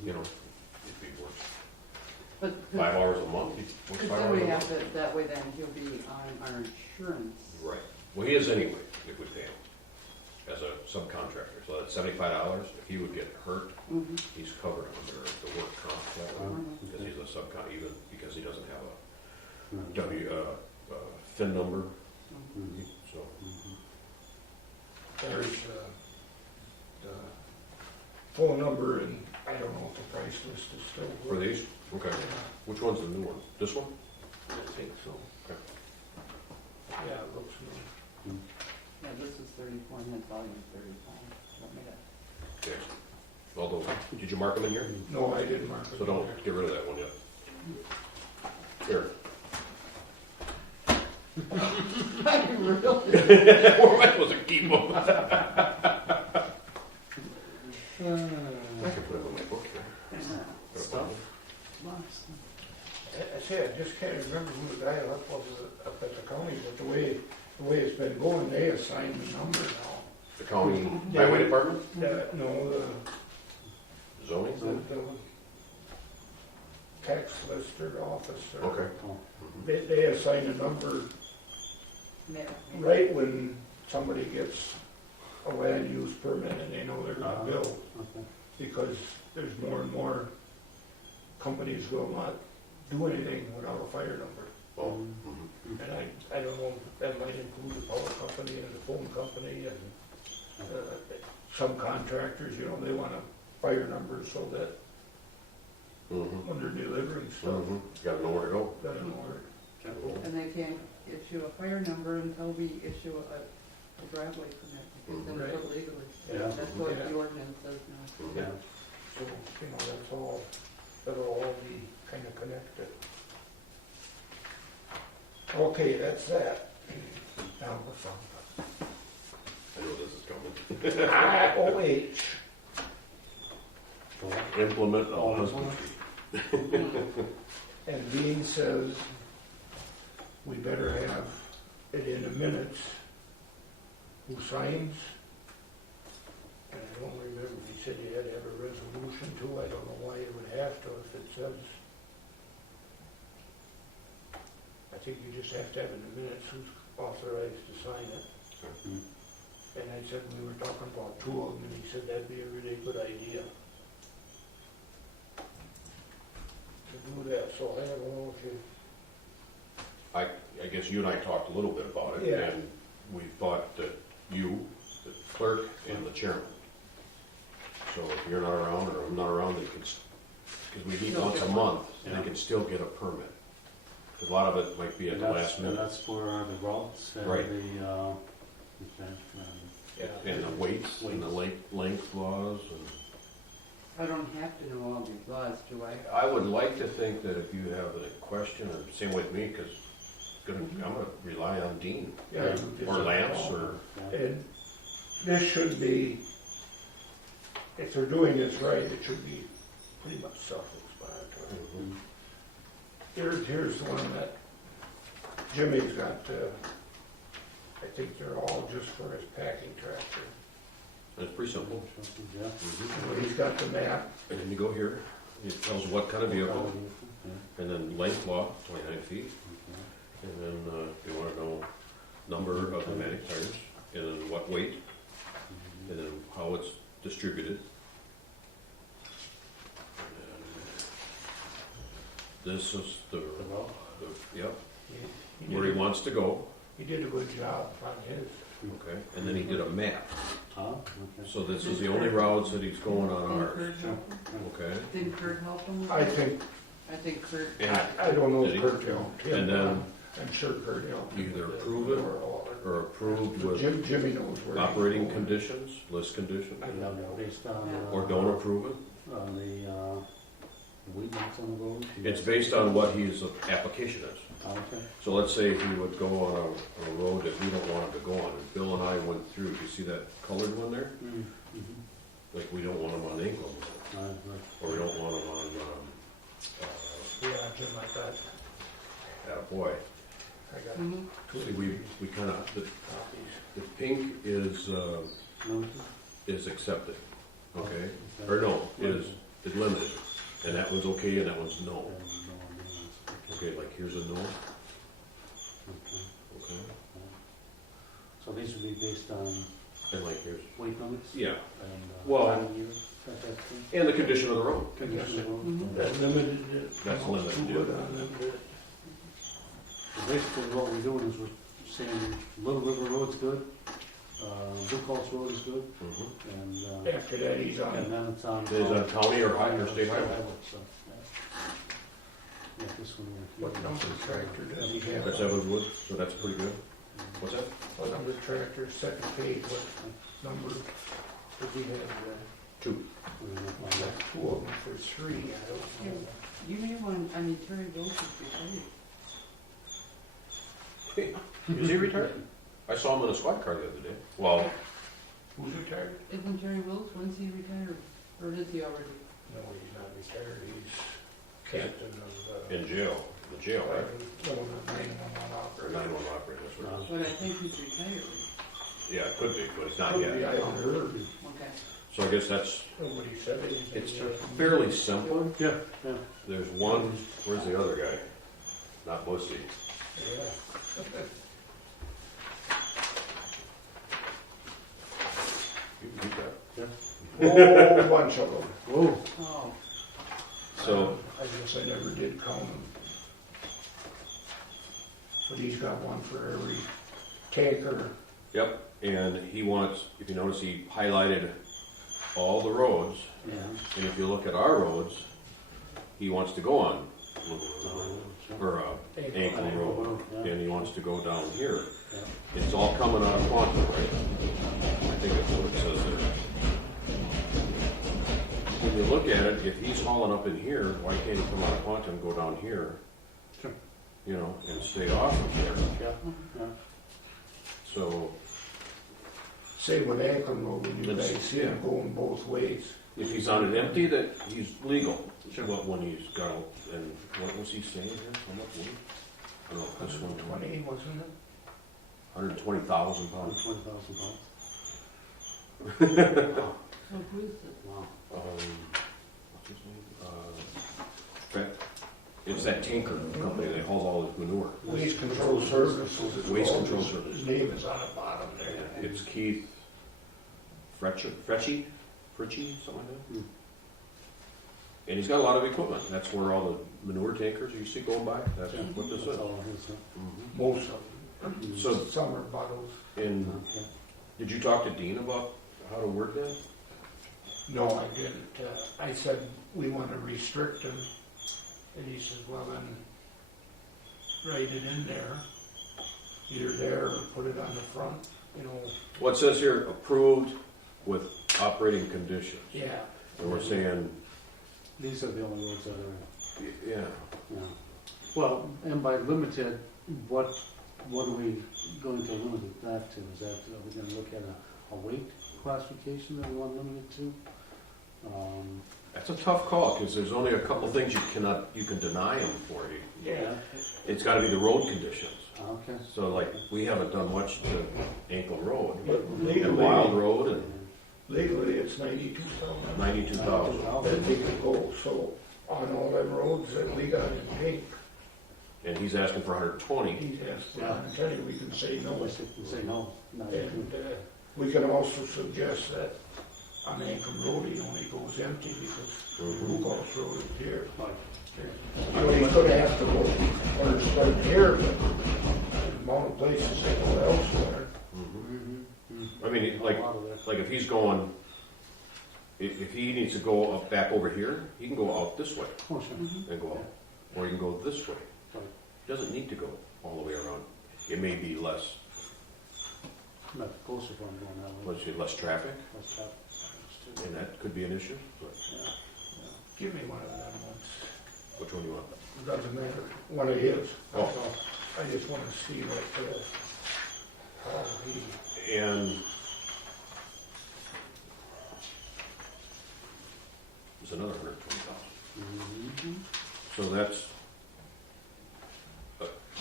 you know, if he works But, 5 hours a month, he works because 5 then hours we a have month. to, that way then he'll be on our insurance. Right. Well, he is anyway, if we pay him, as a subcontractor. So that's $75. If he would get hurt, Mhm. he's covered under the work comp, that way, Oh, because okay. he's a subcon, even because he doesn't have Mhm. a FIN number, Mhm. so. Mhm. There's the phone number, and I don't know if the price list is still. For these? Okay. Yeah, Which one's the new one? This one? I think so. Okay. Yeah, it looks new. Yeah, this is 34 and that's volume 35. Let me get- Okay. Although, did you mark them in here? No, I didn't mark it. So don't get rid of that one yet. Here. I really, Or am I supposed to keep them? I can put them in my book here. Stuff. I say, I just can't remember who the guy was up at the county, but the way it's been going, they assign the number now. The county highway department? No, Zoning? the tax lister officer. Okay. Oh. They assign a number yeah. right when somebody gets a land use permit and they know they're gonna build, Okay. because there's more and more companies will not do anything without a fire number. Oh. Mhm. And I don't know, that might include the power company and the phone company and some contractors, you know, they want a fire number so that Mhm. when they're delivering stuff, Mhm. Gotta know where to go. they know where to go. And they can't issue a fire number until we issue a driveway permit, because then Right. it's illegally. Yeah. That's what Yeah. the ordinance says now. Mhm. Yeah. So, you know, that's all, that'll all be kind of connected. Okay, that's that. Now, what's on? I know this is coming. IOH. Implement Oh, a this one? husbandry. And Dean says we better have it in the minutes who signs. And I don't remember, he said you had to have a resolution too. I don't know why you would have to if it says. I think you just have to have in the minutes who's authorized to sign it. Mm. And I said, we were talking about two of them, and he said that'd be a really good idea. To do that, so I don't know if you, I guess you and I talked a little bit about it, Yeah. and we thought that you, the clerk, and the chairman. So if you're not around, or I'm not around, they can, because we meet Still once get a one. month, and they can still get a permit. 'Cause a lot of it might be at And the that's- last and minute, that's for the routes and Right. the, okay, and the weights, and the length laws, and I don't have to know all these laws, do I? I would like to think that if you have a question, or same with me, because I'm gonna rely on Dean, yeah. or Lance, or, yeah. And this should be, if they're doing this right, it should be pretty much self-explanatory. Mhm. Here's the one that Jimmy's got, I think they're all just for his packing tractor. it's pretty simple. Yeah. Mhm. He's got the map, And then you go here, it tells what kind of vehicle, Yeah, and then length law, 29 feet, okay. and then you wanna know number of pneumatic tires, and then what weight, Mhm. and then how it's distributed. And this is the, Well, yep, he where he wants to go, did a good job on his. okay, and then he did a map, okay. so this is the only routes that he's going on Didn't ours, Kurt help him? okay? Didn't Kurt help him with I that? think, I think Kurt, And I don't know Did if he? Kurt helped him, And then but I'm sure Kurt helped him. either with that. approve it Or- or approved with Jimmy knows where. he's operating going. conditions, list conditions, Yeah, based on, or don't approve it. on the weed marks on the road. It's based on what his application is. Okay. So let's say he would go on a road that we don't want him to go on, and Bill and I went through, you see that colored one there? Mhm. Like, we don't want him on England, Right. or we don't want him on, Yeah, Jim, I got, boy. I got Mhm. two See, we kinda, copies. the pink is accepted, okay? Or no, is limited, and that one's okay, and that one's no. Okay, like here's a no, okay? So these would be based on And like here's, weight limits? yeah, And, Well- time of year, that type of thing? and the condition of the road. Condition of the road? Mhm. That limited it. That's not limited, too yeah. good on them, but So basically what we're doing is we're saying Little River Road's good, Blue Falls Road is good, Mhm. and after that, he's on. then it's on. Is that county or high or state highway? So, yeah. Yeah, this one. What number tractor does he have? That's Evans Wood, so that's pretty good. What's that? What number tractor, second page, what number does he have there? 2. That's two of them for three, I don't know. You may want, I mean, Terry Wilson retired. Is he retired? I saw him in a squad car the other day. Well, Who's retired? Isn't Terry Wilson, when's he retired? Or is he already? No, he's not retired, he's captain of, in jail, the jail, right? no, the 911 Or operator. 911 operator, that's what it is. But I think he's retired. Yeah, it could be, but it's not Could be, I yet. haven't heard, Okay. So I guess that's, nobody said anything. it's yet. fairly simple. Yeah, yeah. There's one, where's the other guy? Not Bussy. Yeah. You can keep that. Oh, a bunch of them. Whoa. Oh, So, I guess I never did count them. But he's got one for every tanker. yep, and he wants, if you notice, he highlighted all the roads, Yeah. and if you look at our roads, he wants to go on or Ankle Road, Yeah. and he wants to go down here. Yeah. It's all coming out of Quantum, right? I think that's what it says there. When you look at it, if he's hauling up in here, why can't he come out of Quantum and go down here? Sure. You know, and stay off of there. Yeah, yeah. So Say with Ankle Road, when you It's- guys see him going both ways. if he's on an empty, that he's legal. Well, when he's got, and what was he saying here? How much weight? I don't know, this one, 120, wasn't it? 120,000 pounds. 20,000 pounds. so who is it? Wow. What's his name? it's that tanker company that hauls all his manure. Waste Control Services. is Waste called. Control Services. His name is on the bottom there. It's Keith Fritchie, something like that. And he's got a lot of equipment. That's where all the manure tankers you see going by. That's what this That's is. all it is, huh? Most of them. So- Some are bottles. And Okay. did you talk to Dean about how to word that? No, I didn't. I said, we want to restrict them. And he says, well, then, write it in there. Either there or put it on the front, you know. Well, it says here, approved with operating conditions. Yeah. And we're saying, These are the only roads that are in. yeah, Yeah. Well, and by limited, what are we going to limit that to? Is that, are we gonna look at a weight classification that we want to limit it to? that's a tough call, because there's only a couple things you can deny him for. Yeah. It's gotta be the road conditions. Okay. So like, we haven't done much to Ankle Road. But And legally, Wild Road and legally, it's 92,000. 92,000. That they can go, so on all them roads that we got in pink, And he's asking for 120. he's asked for 110, we can say no. We should say no. Not And we can also suggest that on Ancrum Road, he only goes empty because Blue Gulch Road is here. I mean, he's gonna have to go, or start here, but the amount of places that go elsewhere. I mean, like if he's going, if he needs to go up back over here, he can go out this way Oh, sure. and go out. Or he can go this way. Right. He doesn't need to go all the way around. It may be less, Not closer from going that way. let's say, less traffic, Let's have- and that could be an issue. But Yeah. Give me one of them ones. which one do you want? It doesn't matter, one of his. Oh. That's all. I just wanna see what, how he, And it's another 120,000. So that's,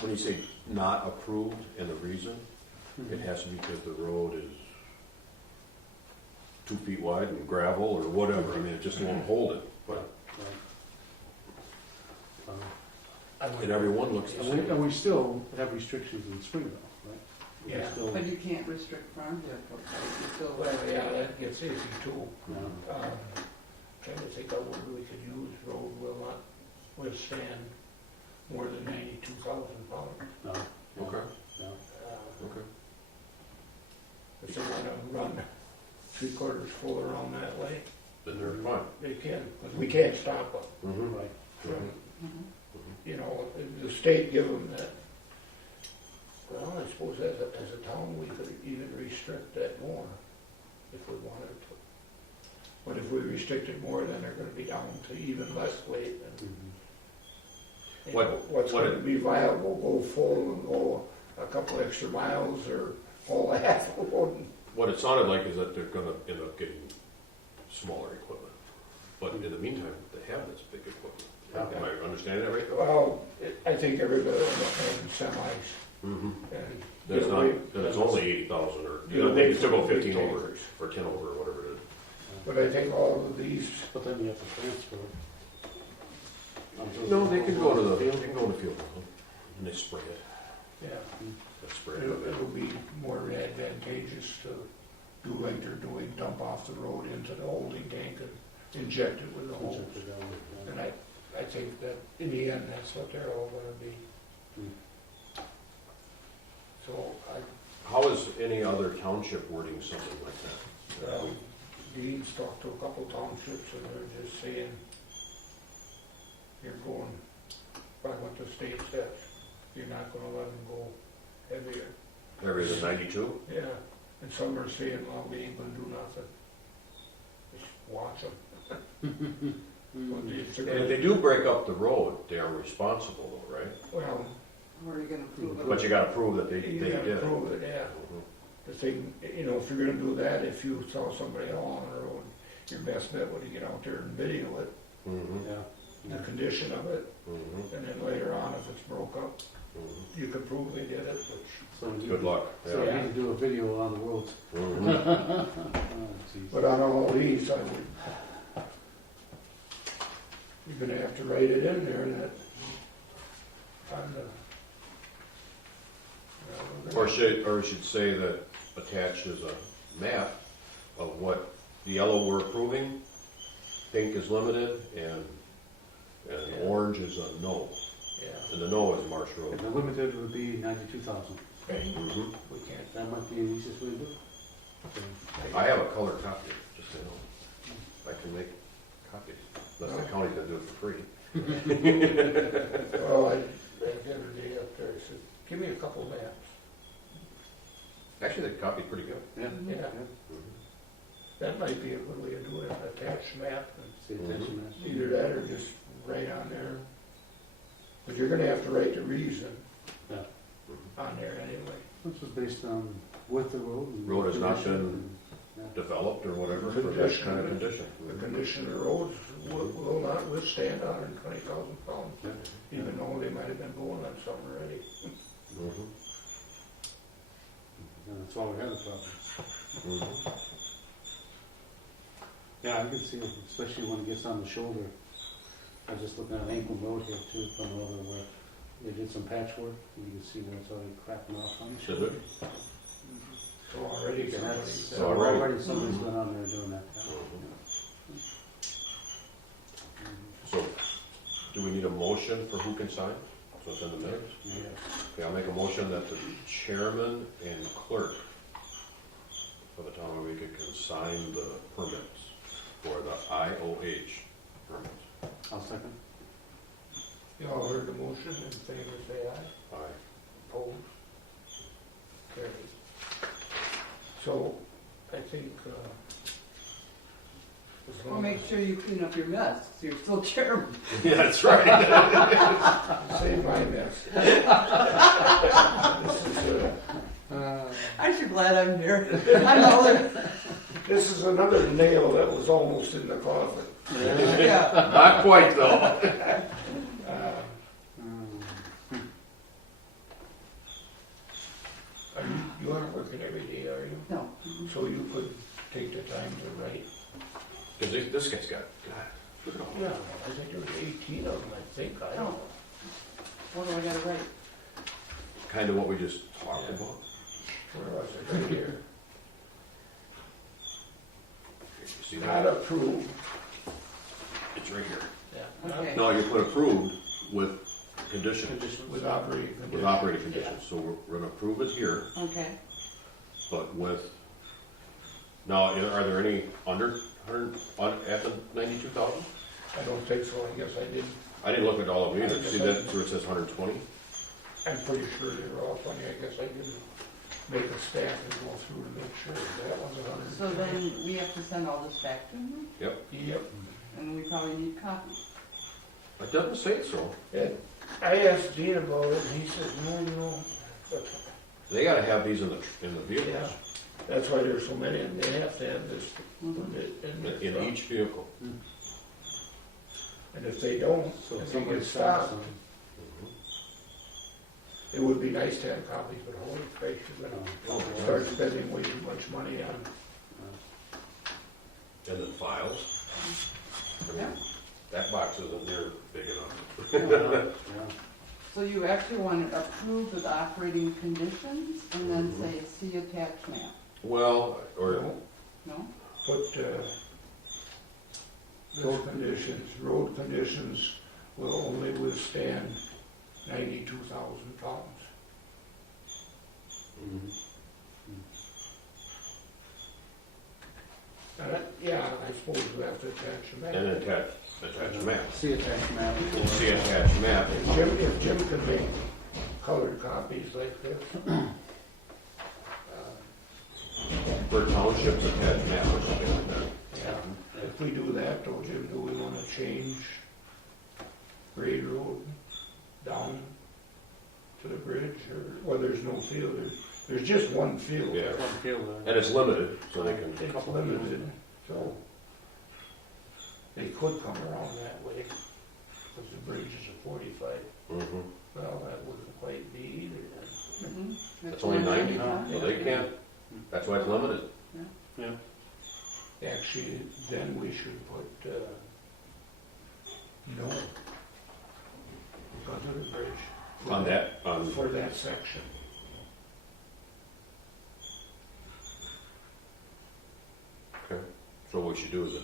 when you say not approved and the reason, it has to be because the road is 2 feet wide and gravel or whatever. I mean, it just won't hold it. But and everyone looks the same. And we still have restrictions in spring though, right? We Yeah. still- But you can't restrict farm vehicles, right? You still, well, yeah, that gets easy too. Yeah. Trying to think of what we could use, road will not withstand more than 92,000 pounds. No. Okay, Yeah. okay. If they wanna run 3/4 full around that way, Then they're fine. they can, because we can't stop them. Mm-hmm. Right. From, you know, the state give them that. Well, I suppose as a town, we could even restrict that more if we wanted to. But if we restrict it more, then they're gonna be down to even less weight and you know, what's what gonna it- be viable, go full and go a couple extra miles or haul a half a load. What it sounded like is that they're gonna end up getting smaller equipment. But in the meantime, they have this big equipment. Am I understanding that right? Well, I think everybody will end up having semis Mm-hmm. and. That's get not, away- then it's only 80,000 or, get away they can still from go the big 15 over tankers. or 10 over or whatever it is. But I think all of these, But then you have to transfer. No, they can go to the, they can go to the field and they spray it. yeah, They spray it. it'll be more advantageous to do like they're doing, dump off the road into the holding tank and inject it with the hose. And I think that in the end, that's what they're all gonna be. So How is any other township wording something like that? Dean's talked to a couple townships and they're just saying, you're going by what the state says. You're not gonna let them go heavier. Heavier than 92? Yeah, and some are saying, well, we ain't gonna do nothing. Just watch them. And if they do break up the road, they are responsible though, right? Well, or are you gonna prove it? But you gotta prove that they you did. gotta prove it, yeah. Mhm. The thing, you know, if you're gonna do that, if you saw somebody along the road, your best bet would you get out there and video it, Mhm. Yeah. the condition of it, Mhm. and then later on, if it's broke up, Mhm. you could prove they did it, which, So we Good luck. So we Yeah. need to do a video on the roads. Mhm. Oh, geez. but on all these, I would, you're gonna have to write it in there that on the. Or should say that attached is a map of what the yellow we're approving, pink is limited, and Yeah. orange is a no. Yeah, And the no is Marsh Road. And the limited would be 92,000. okay, Mhm. we can't. That might be the easiest way to do it. I have a color copy, just so you know. I can make copies, unless the county's gonna do it for free. Well, the other day up there, I said, give me a couple maps. Actually, the copy's pretty good. Yeah. Yeah, Mhm. that might be a good way to do it, an attached map, and See attention mass. either that or just write on there. But you're gonna have to write the reason Yeah. on there anyway. Which was based on width of road. and Road has not condition been- and- yeah. Developed or whatever for that kind of condition. The condition of the roads will not withstand 120,000 pounds, Yeah. even though they might have been going on some already. Mhm. And that's all we had, the problem. Mhm. Yeah, I can see it, especially when it gets on the shoulder. I was just looking at Ankle Road here too, from over where they did some patchwork, and you can see where it's already cracking off on the Is shoulder. it? So already And somebody, that's, So already- already somebody's been on there doing that. Yeah. Mhm. So, do we need a motion for who can sign? So it's in the minutes? Yeah. Okay, I'll make a motion that the chairman and clerk for the town of Weyauwega can sign the permits for the IOH permits. I'll second. you all heard the motion, in favor say aye. Aye. Opposed? Carried. So, I think, as Well, long make sure you clean up your mess, 'cause you're still chairman. Yeah, that's right. as, save my mess. This is, Aren't you glad I'm here? I'm the other, this is another nail that was almost in the coffin. yeah. Not quite though. Uh, Are you aren't working every day, are you? No. So you could take the time to write. Because this guy's got, God, look at all Yeah, I think there was 18 of them, I think, I don't know. What do I gotta write? kind of what we just talked about. Where was it, right here? You see Not that? approved. It's right here. Yeah. Okay. No, you put approved with conditions, With operating conditions. with operating conditions. So we're gonna approve it here, Okay. but with, now, are there any under 100, at the 92,000? I don't think so, I guess I didn't. I didn't look at all of them either. See that where it says 120? I'm pretty sure they were all funny, I guess I didn't make a staff and go through to make sure that was 100. So then we have to send all this back to him, Yep. Yep. and we probably need copies. It doesn't say so. And I asked Dean about it, and he said, no, but They gotta have these in the yeah, vehicles, that's why there's so many, and they have to have this Mhm. in their in truck. each vehicle. And if they don't, So if they somebody get signs stopped, something. it would be nice to have copies, but holy Christ, you're gonna start spending way too much money on. And then files. I mean, Yeah. that box isn't near big enough. Yeah. So you actually want to approve with operating conditions, and then say, see attached map, Well, or, no? Put, road conditions will only withstand 92,000 pounds. And yeah, I suppose we have to attach a map. and attach a map. See attached map. See attached map. If Jim could make colored copies like this. For townships, attached map or something like that. Yeah, if we do that though, Jim, do we wanna change Grade Road down to the bridge, or, well, there's no field, there's just one field. Yeah. One field there. And it's limited, so they can, It's limited, so they could come around that way, because the bridge is a 45. mhm. Well, that wouldn't quite be either then. Mhm. That's only 90, huh? so they can't, that's why it's limited. Yeah. Actually, then we should put, no, because of the bridge. On that, on, For that section. okay, so what we should do is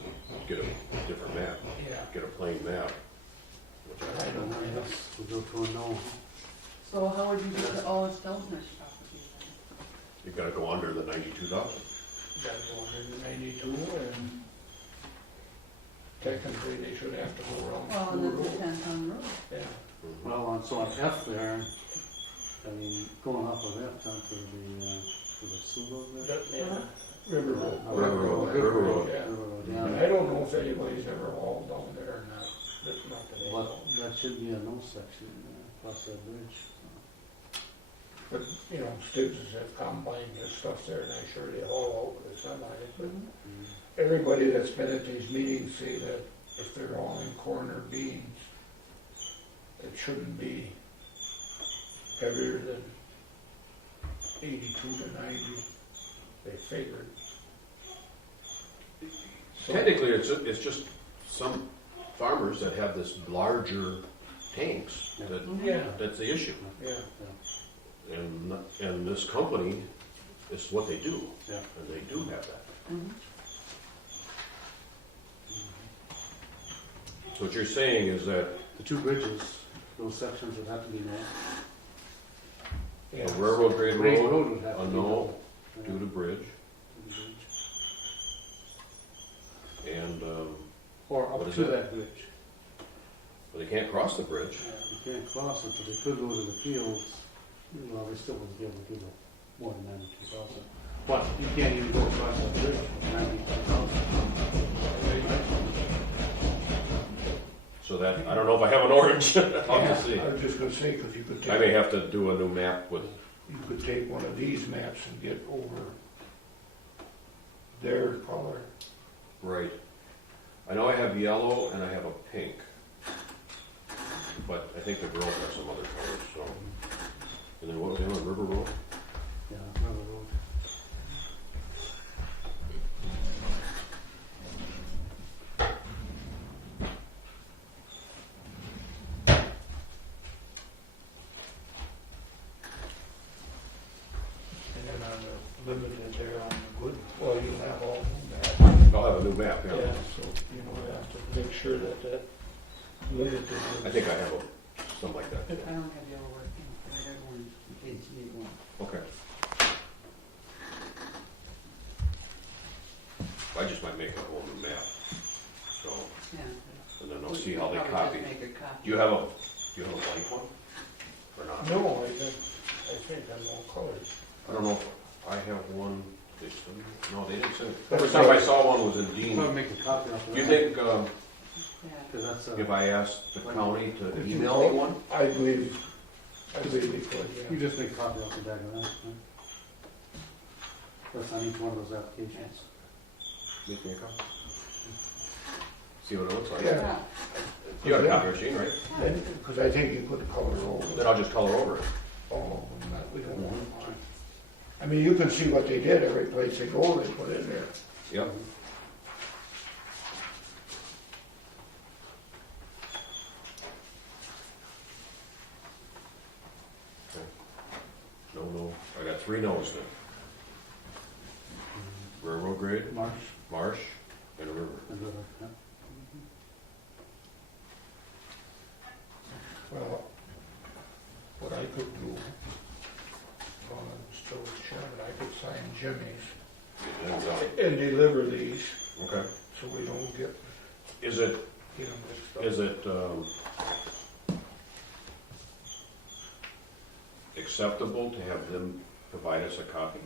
get a different map, Yeah. get a plain map. Which I don't know. Yes, we go to a no. So how would you do the all establishment properties You've gotta go under the 92,000. Gotta go under the 92, and technically they should have to go around. then? Well, School and Road. it depends on the road. Yeah. Well, on, so on F there, I mean, going off of F down to the Sioux Road there? That- yeah. River Road. River Road, River Road. Yeah. River Road, And yeah. I don't know if anybody's ever hauled down there or not. That's not that I But know. that should be a no section, across that bridge. But, you know, Stibbs have combined their stuff there, and I'm sure they haul out with some on it, but everybody that's been at these meetings say that if they're all in corner beams, it shouldn't be heavier than 82 to 90, they figured. So- Technically, it's just some farmers that have this larger tanks, Yeah, that's the issue. yeah. And this company, is what they do, Yeah. and they do have that. So what you're saying is that The two bridges, those sections would have to be no. Yeah. a railroad grade Grade road, Road would have a to be no, no. due to bridge, To the bridge. and, Or What up is to that? that bridge. but they can't cross the bridge. You can't cross it, but they could go to the fields, well, they still wouldn't be able to do the more than 92,000. But you can't even go across the bridge for 92,000. So that, I don't know if I have an orange, I'll have to see. I was just gonna say, because you could I may take, have to do a new map with, you could take one of these maps and get over their color. right. I know I have yellow and I have a pink. But I think the girls have some other colors, so. And then what was the other one, River Road? Yeah, River Road. And then on the limited there on the good, well, you'll have all of that. I'll have a new map, Yeah, yeah. so, you know, you have to make sure that that limited. I think I have something like that. I don't have yellow working, but I got orange in case you need one. Okay. I just might make a whole new map, so, Yeah. and then I'll We see could how they probably copy. just make a copy. Do you have a blank one? Or not? No, I think I'm all colors. I don't know if I have one, they sent me, no, they didn't send it. That's First time I right. saw one was in You Dean. probably make a copy of that. Do you think, Yeah. Because that's if I asked the county to If you email me call- one? I believe they could, you yeah. just make a copy of the back of that. Right? That's on each one of those applications. Make me a copy. See what it looks like. Yeah. You got a copy machine, right? Because I think you put color over. Then I'll just color over it. Oh, we don't want mine. I mean, you can see what they did, every place they go, they put in there. Yep. Okay. No, I got 3 no's then. Railroad grade, Marsh marsh, and a river. and River. Yeah. Well, what I could do, while I'm still chairman, I could sign Jimmy's Then it's done. and deliver these, Okay. so we don't get, Is it, you know, mixed up. is it acceptable to have them provide us a copy?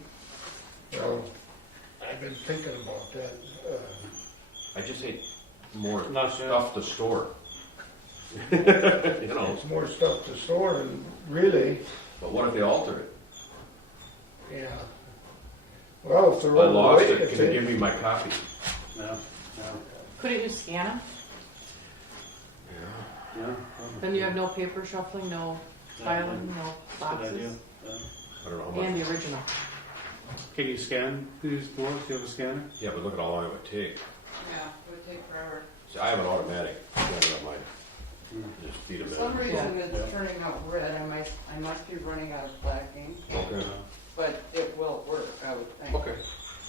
Well, I've been thinking about that, I just hate more Not stuff to store. You know, it's more stuff to store, and really, but what if they alter it? yeah. Well, if they're I over the lost way, it, if can you they, give me my copy? Yeah. Yeah. Couldn't you scan them? Yeah. Yeah. Then you have no paper shuffling, no filing, no That's a good idea. boxes, Yeah. I don't know how much. and the original. Can you scan these doors? Do you have a scanner? Yeah, but look at how long it would take. Yeah, it would take forever. See, I have an automatic scanner on mine. Just feed For them some in. reason it's turning out red, I must be running out of black ink, Okay, but it will work, I would think. okay.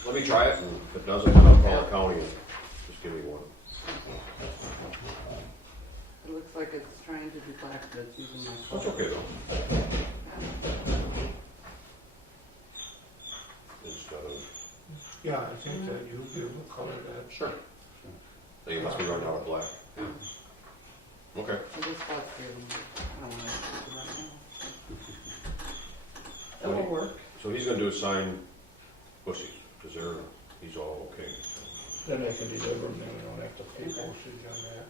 Let me try it, and if it doesn't, I'll call the county and just give me one. It looks like it's trying to do black, but it's using my That's color. okay though. Instead of, Yeah, I think that you'll be able to color that. sure. Then you must be running out of black. Okay. I just thought I don't want to do that now. That Okay. will work. So he's gonna do a sign pussies, because he's all okay. Then I can deliver them, and we don't have to pay postage on that.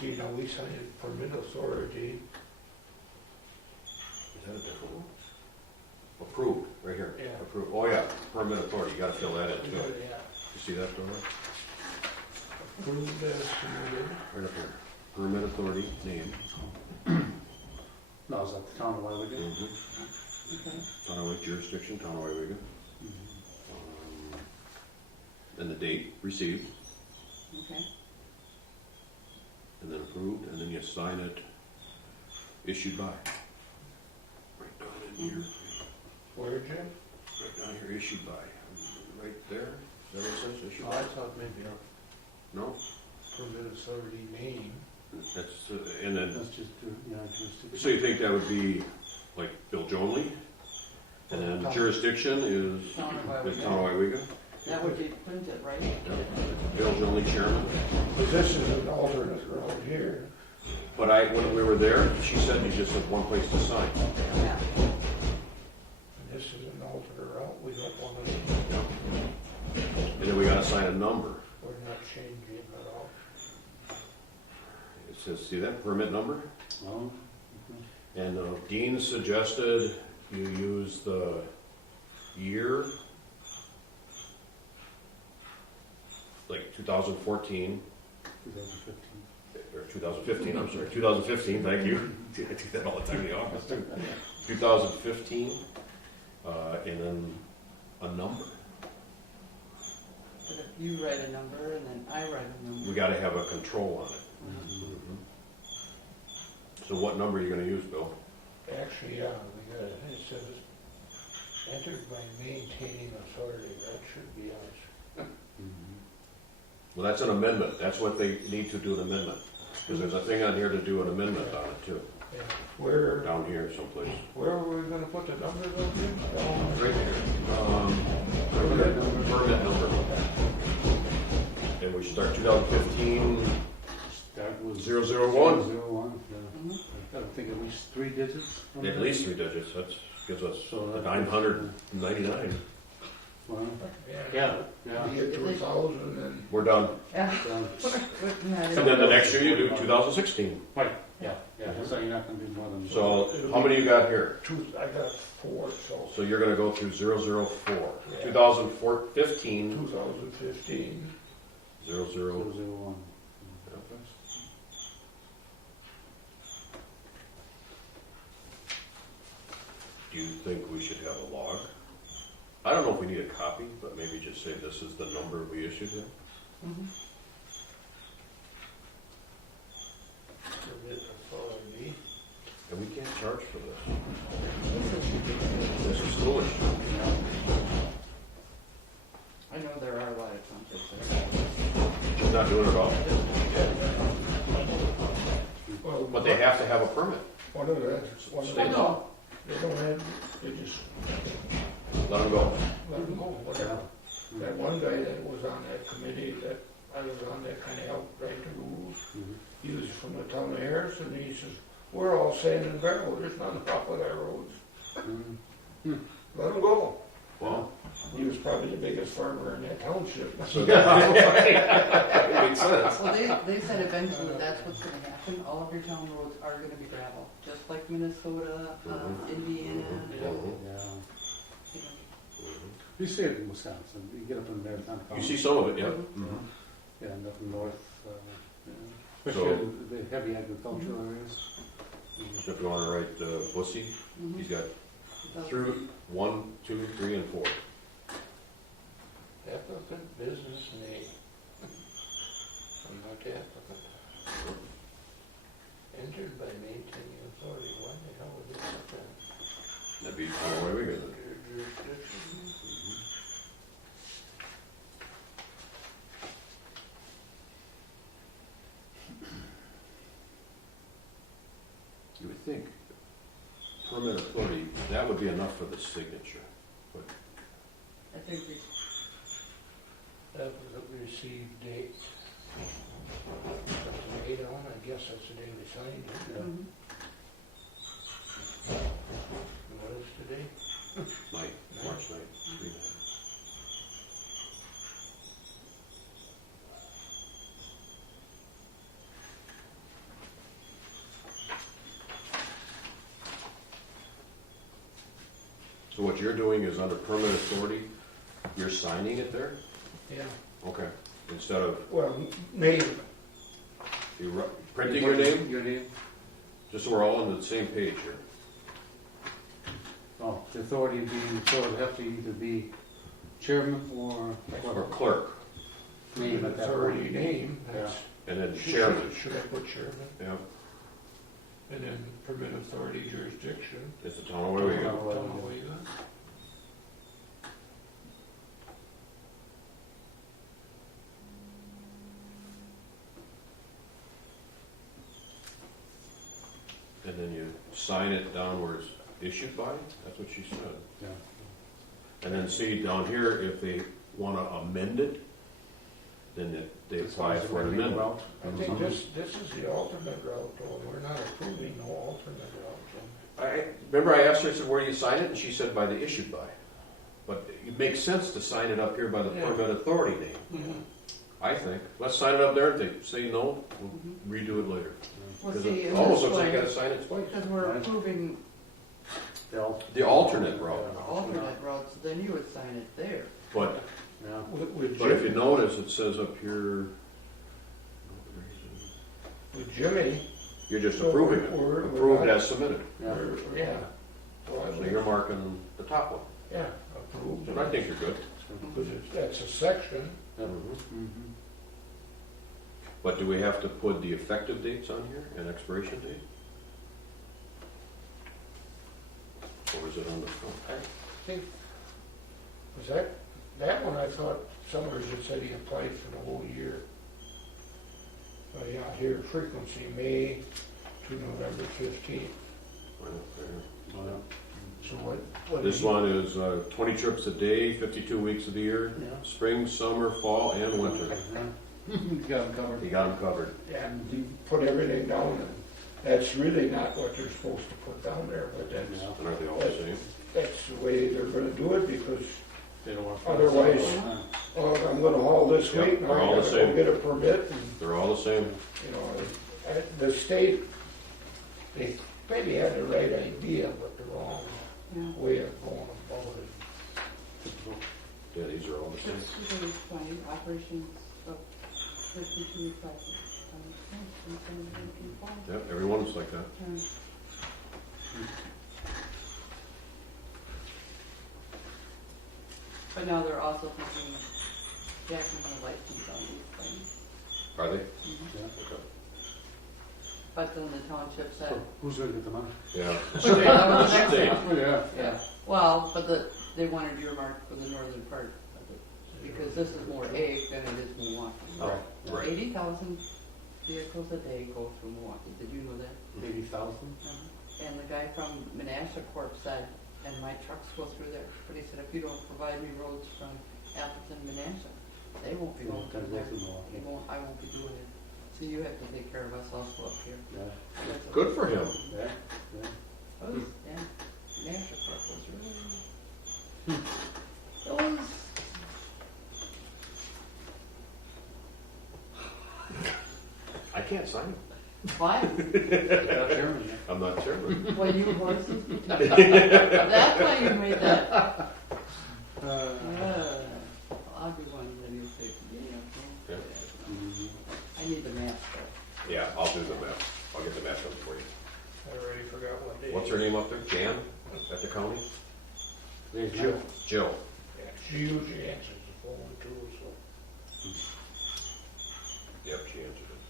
See, now we signed it permit authority. Is that a different one? Approved, right here. Yeah. Approved, oh yeah, permit authority, you gotta fill that in too. Yeah. You see that, Dora? Approved as submitted. Right up here. Permit authority, name. No, is that the town of Weyauwega? Okay. Town of Weyauwega, jurisdiction, Town of Weyauwega. And the date received, Okay. and then approved, and then you sign it, issued by. Right down in here, Where, Jim? right down here, issued by. Right there, is that what it says, issued Oh, I by? thought maybe a No? permit authority name. That's, and then, That's just, yeah, jurisdiction. so you think that would be like Bill Jonley? And then the jurisdiction is Town of the Weyauwega. Town of Weyauwega? That would be printed, right? Bill Jonley, chairman. But this is an alternate road here. But when we were there, she said you just have one place to sign. Yeah. And this is an alternate route. We don't want to, And then we gotta sign a number. we're not changing it at all. It says, see that, permit number? Oh, And Dean suggested you use the year, like 2014, 2015. or 2015, I'm sorry, 2015, thank you. I do that all the time in the office too. 2015, and then a number. But if you write a number and then I write a number. We gotta have a control on it. So what number are you gonna use, Bill? Actually, yeah, we got it. It says entered by maintaining authority. That should be us. Well, that's an amendment. That's what they need to do, an amendment. Because there's a thing on here to do an amendment on it too, Yeah. Where, down here someplace. where are we gonna put the numbers on here? Right here. Permit number. And we start 2015, Start with 001. 001, yeah. Mhm. I would think at least 3 digits. At least 3 digits. That gives us So that- 999. Well, Yeah. yeah, yeah. The year 2000 and We're done. Yeah. Done. And then the next year you do 2016. Right, yeah, yeah, so you're not gonna do more than. So how many you got here? I got 4, so So you're gonna go through 004. Yeah. 2015, 2015. 00. 001. Do you think we should have a log? I don't know if we need a copy, but maybe just say this is the number we issued him. Mhm. Permit authority. And we can't charge for this. This is foolish. I know there are a lot of townships that She's not doing it all. Well, But they have to have a permit. One of the, one of the, No. they don't have, they just Let them go. let them go, whatever. That one guy that was on that committee that I was on that kind of helped write the rules, he was from the town of Harrison, and he says, we're all sand and gravel, there's nothing wrong with our roads. Let them go. Well, He was probably the biggest farmer in that township. so that makes sense. Well, they said eventually that's what's gonna happen, all of your town roads are gonna be gravel, just like Minnesota, Indiana. Yeah. you know. You see it in Wisconsin, you get up in Marathon. You see some of it, yeah. Yeah, and up in north, yeah. So- Especially the heavy agricultural areas. So if you want to write Bussy, Mhm. he's got That's- through 1, 2, 3, and 4. Applicant business name. I'm not the applicant. You would think permit authority, that would be enough for the signature. But I think we, That was a received date. That's the date on, I guess that's the day we signed it. mhm. What is today? night, March 9th, 3 nights. So what you're doing is under permit authority, you're signing it there? Yeah, Okay. Instead of well, name, printing your name, Your name? just so we're all on the same page here. Oh, the authority being, so it'd have to either be chairman or Or clerk, name at that authority point. name, that's. and then should- chairman. Should I put chairman? Yeah, And then permit authority jurisdiction. it's the town of Weyauwega. Town of Town of Weyauwega. And then you sign it down where it's issued by, that's what she said. Yeah. And then see down here, if they want to amend it, then they apply for an amendment. I think this is the alternate route, though, we're not approving no alternate route. Remember I asked her, I said, where do you sign it? And she said, by the issued by. But it makes sense to sign it up here by the Yeah. permit authority name, I think. Let's sign it up there, if they say no, we'll redo it later. Well, Because see, it in almost this looks like you way, gotta sign it twice. because we're approving The alternate route. alternate routes, then you would sign it there. But, Yeah. With but if you Jimmy, notice, it says up here, with Jimmy, you're just So approving it. we're Approved not- as submitted. Yeah. yeah. So I So would, you're marking the top one. yeah, approved. And I think you're good. Because that's a section. Mhm. But do we have to put the effective dates on here and expiration date? Or is it on the front? I think, was that one I thought Summers had said he applied for the whole year. Oh, yeah, here, frequency, May to November 15th. Right up there. Oh, yeah. So what? This one is 20 trips a day, 52 weeks of the year, Yeah. spring, summer, fall, and winter. You got them covered. You got them covered. Yeah, you put everything down, and that's really not what they're supposed to put down there, but Yeah. And aren't they all the same? that's the way they're gonna do it, because They don't want. Otherwise- oh, I'm gonna haul this Yeah, week, now they're all I the gotta go same. get a permit, and, They're all the same. you know, the state, they maybe had the right idea, but the wrong Yeah. way of going about it. Yeah, these are all the same. 2020, operations of 52 classes. Yeah, every one is like that. But now they're also thinking of jacking the license on these things. Are they? Yeah. Okay. But then the township said, So who's gonna get the money? Yeah. Okay, that was the next State. one. Oh, yeah. Yeah, well, but they wanted earmark for the northern part of it, because this is more egg than it is Milwaukee. Oh, right. 80,000 vehicles a day go through Milwaukee, did you know that? 80,000? And the guy from Menasha Corp said, and my trucks go through there, but he said, if you don't provide me roads from Appleton, Menasha, they won't be going through there. I won't be doing it. So you have to take care of us also up here. Yeah. So that's a- Good for him. Yeah. Yeah. Oh, yeah, Menasha Corp was really, it was, I can't sign it. why? Yeah, chairman, yeah. I'm not chairman. Well, you horses. That's why you made that. I'll do one when you say, Yeah. Mhm. I need the map though. Yeah, I'll do the map. I'll get the map done for you. I already forgot what day. What's her name up there? Jan at the county? There's Jill. Jill. Yeah, she usually answers the phone too, so. Yep, she answered it.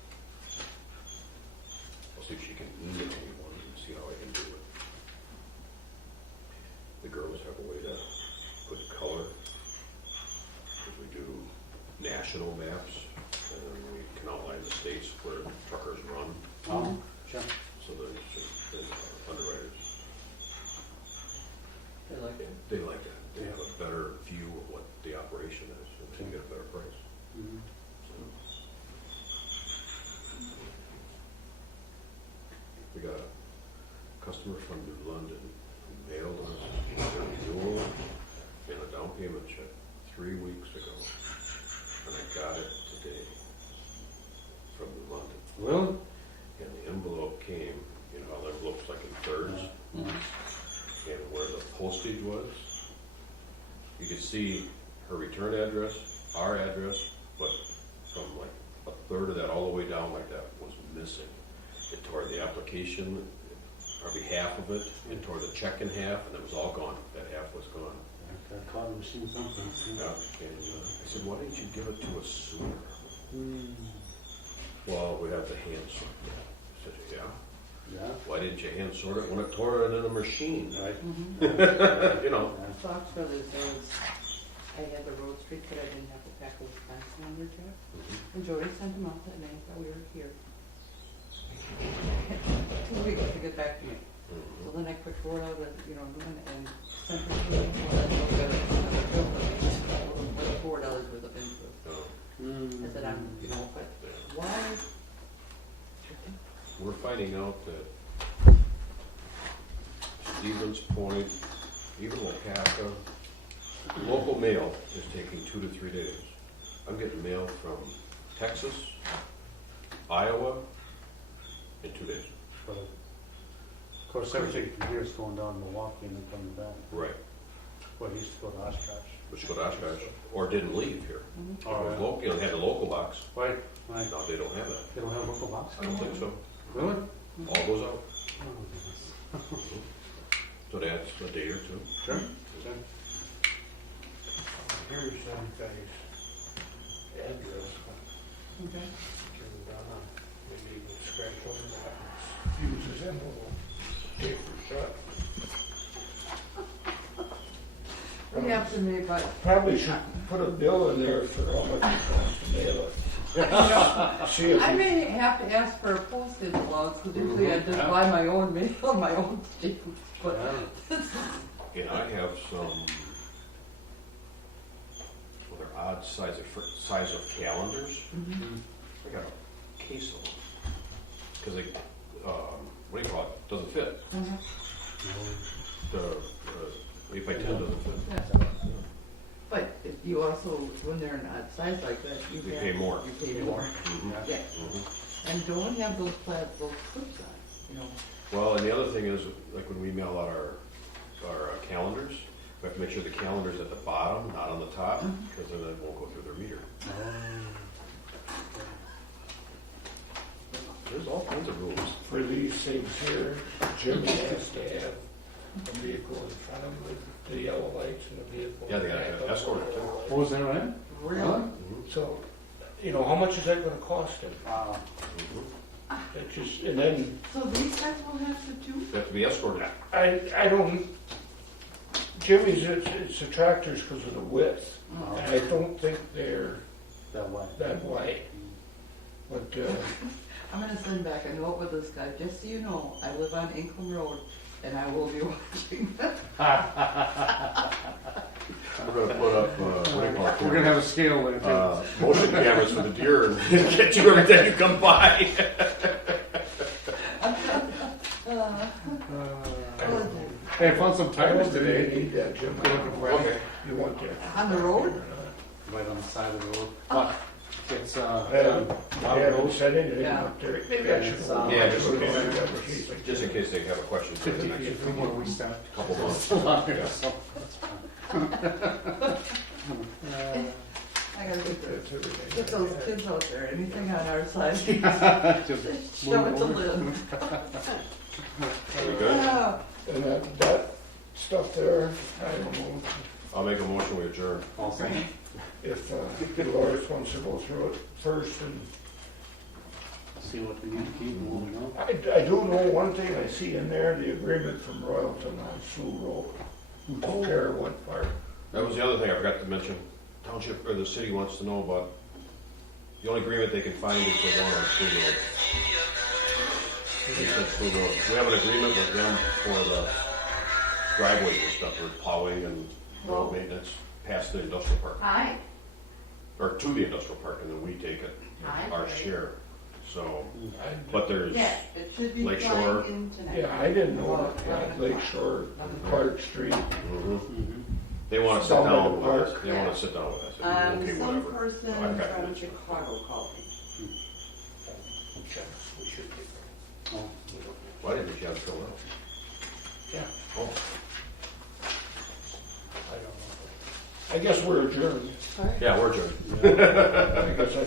I'll see if she can email me one and see how I can do it. The girls have a way to put color, because we do national maps, and then we can outline the states where truckers run. Oh, sure. So there's like it? They like that. They have a better view of what the operation is, and they get a better price. Mhm. We got a customer from New London who mailed us their renewal and a down payment check 3 weeks ago, and I got it today from New London. Really? And the envelope came, you know, how envelopes like in thirds, and where the postage was, you could see her return address, our address, but from like a third of that all the way down like that was missing. It tore the application, probably half of it, it tore the check in half, and it was all gone. That half was gone. That cotton machine something. Yeah. And I said, why didn't you give it to us sooner? Mm. Well, we have to hand sort it. I said, yeah. Yeah. Why didn't you hand sort it when it tore it in a machine? Right. You know. Fox Brothers was, I had the road street, but I didn't have to pack those plants on their truck. And Jody sent them out that night while we were here. 2 weeks to get back to me. So then I quick wrote out, and sent her to me. Well, that's what got another bill for me. Like $4 worth of interest. I said, but why? We're finding out that Stevens Point, even Wapaka, local mail is taking 2 to 3 days. I'm getting mail from Texas, Iowa, in 2 days. But of course, everything from here is going down to Milwaukee and then coming back. Right. Well, it used to go to Oshkosh. Which go to Oshkosh, or didn't leave here. It Oh, was right. local, had the local box. Right, right. Now they don't have that. They don't have local box? I don't think so. Really? All goes out. Oh, goodness. So that's a day or two. Sure, sure. Here's some guy's address. Okay. And, maybe you can scratch over that and use his envelope. Paper shut. We have to make, but, Probably should put a bill in there for how much it costs to mail it. See if I may have to ask for a postage allowance, because usually I just buy my own mail, my own stamps. But And I have some, well, they're odd size of calendars. I got a case of them. Because they, what do you call it, doesn't fit. The 8 by 10 doesn't fit. But if you also, when they're an odd size like that, you You pay more. You pay more. Mhm. Yeah, Mhm. and don't have those those clips on, Well, and the other thing is, like when we mail out our calendars, we have to make sure the calendar's at the bottom, not on the top, because then it won't go through their meter. There's all kinds of rules. for these things here, Jimmy has to have a vehicle in front of him with the yellow lights and a vehicle. Yeah, they in gotta back have of escort it. too. Oh, is that right? Really? So, how much is that gonna cost him? Wow. It just, and then, So these guys will have to do? They have to be escorted. I don't, Jimmy's, it's the tractors because of the width. Oh. And I don't think they're That way. that wide. But, I'm gonna send back a note with this guy, just so you know, I live on Inkham Road, and I will be watching. We're gonna put up, what do you call it? We're gonna have a scale there too. Motion cameras for the deer and get you every time you come by. Hey, I found some I tires don't think today. you need that, Jim. Okay. You want that? On the road? Right on the side of the road. But it's, I haven't said anything Yeah. up there. Maybe I should. It's, Yeah, just look in at case. that case. Just in case they have a question for the 50 next feet from where we stand. couple months. So that's fine. I gotta get That's everything. get those kids out there, anything on our side, Just show it to move over. Lynn. Are we good? Yeah. And that stuff there, I don't know I'll make a motion, we adjourn. All set. if Dolores wants to go through it first. And See what we need to keep and what we don't. I do know one thing I see in there, the agreement from Royalton on Sioux Road, who took care of one part. That was the other thing I forgot to mention. Township, or the city wants to know about, the only agreement they can find is the one on Sioux Road. They said Sioux Road. We have an agreement with them for the driveways and stuff, or plowing and road maintenance past the industrial park. Hi. Or to the industrial park, and then we take it, Hi. our share. So, I- but there's, Yeah, it should be Lake flying Shore. in tonight. Yeah, I didn't know that, Lake Shore, Clark Street. Mhm. they wanna sit Down by down the with us, park. they wanna sit down with us. And okay, Some whatever. person I've got from it. Chicago called me. We should get them. Oh, Why didn't you have to fill out? Yeah, Oh, I don't know. I guess we're adjourned. All right. yeah, we're adjourned. I guess I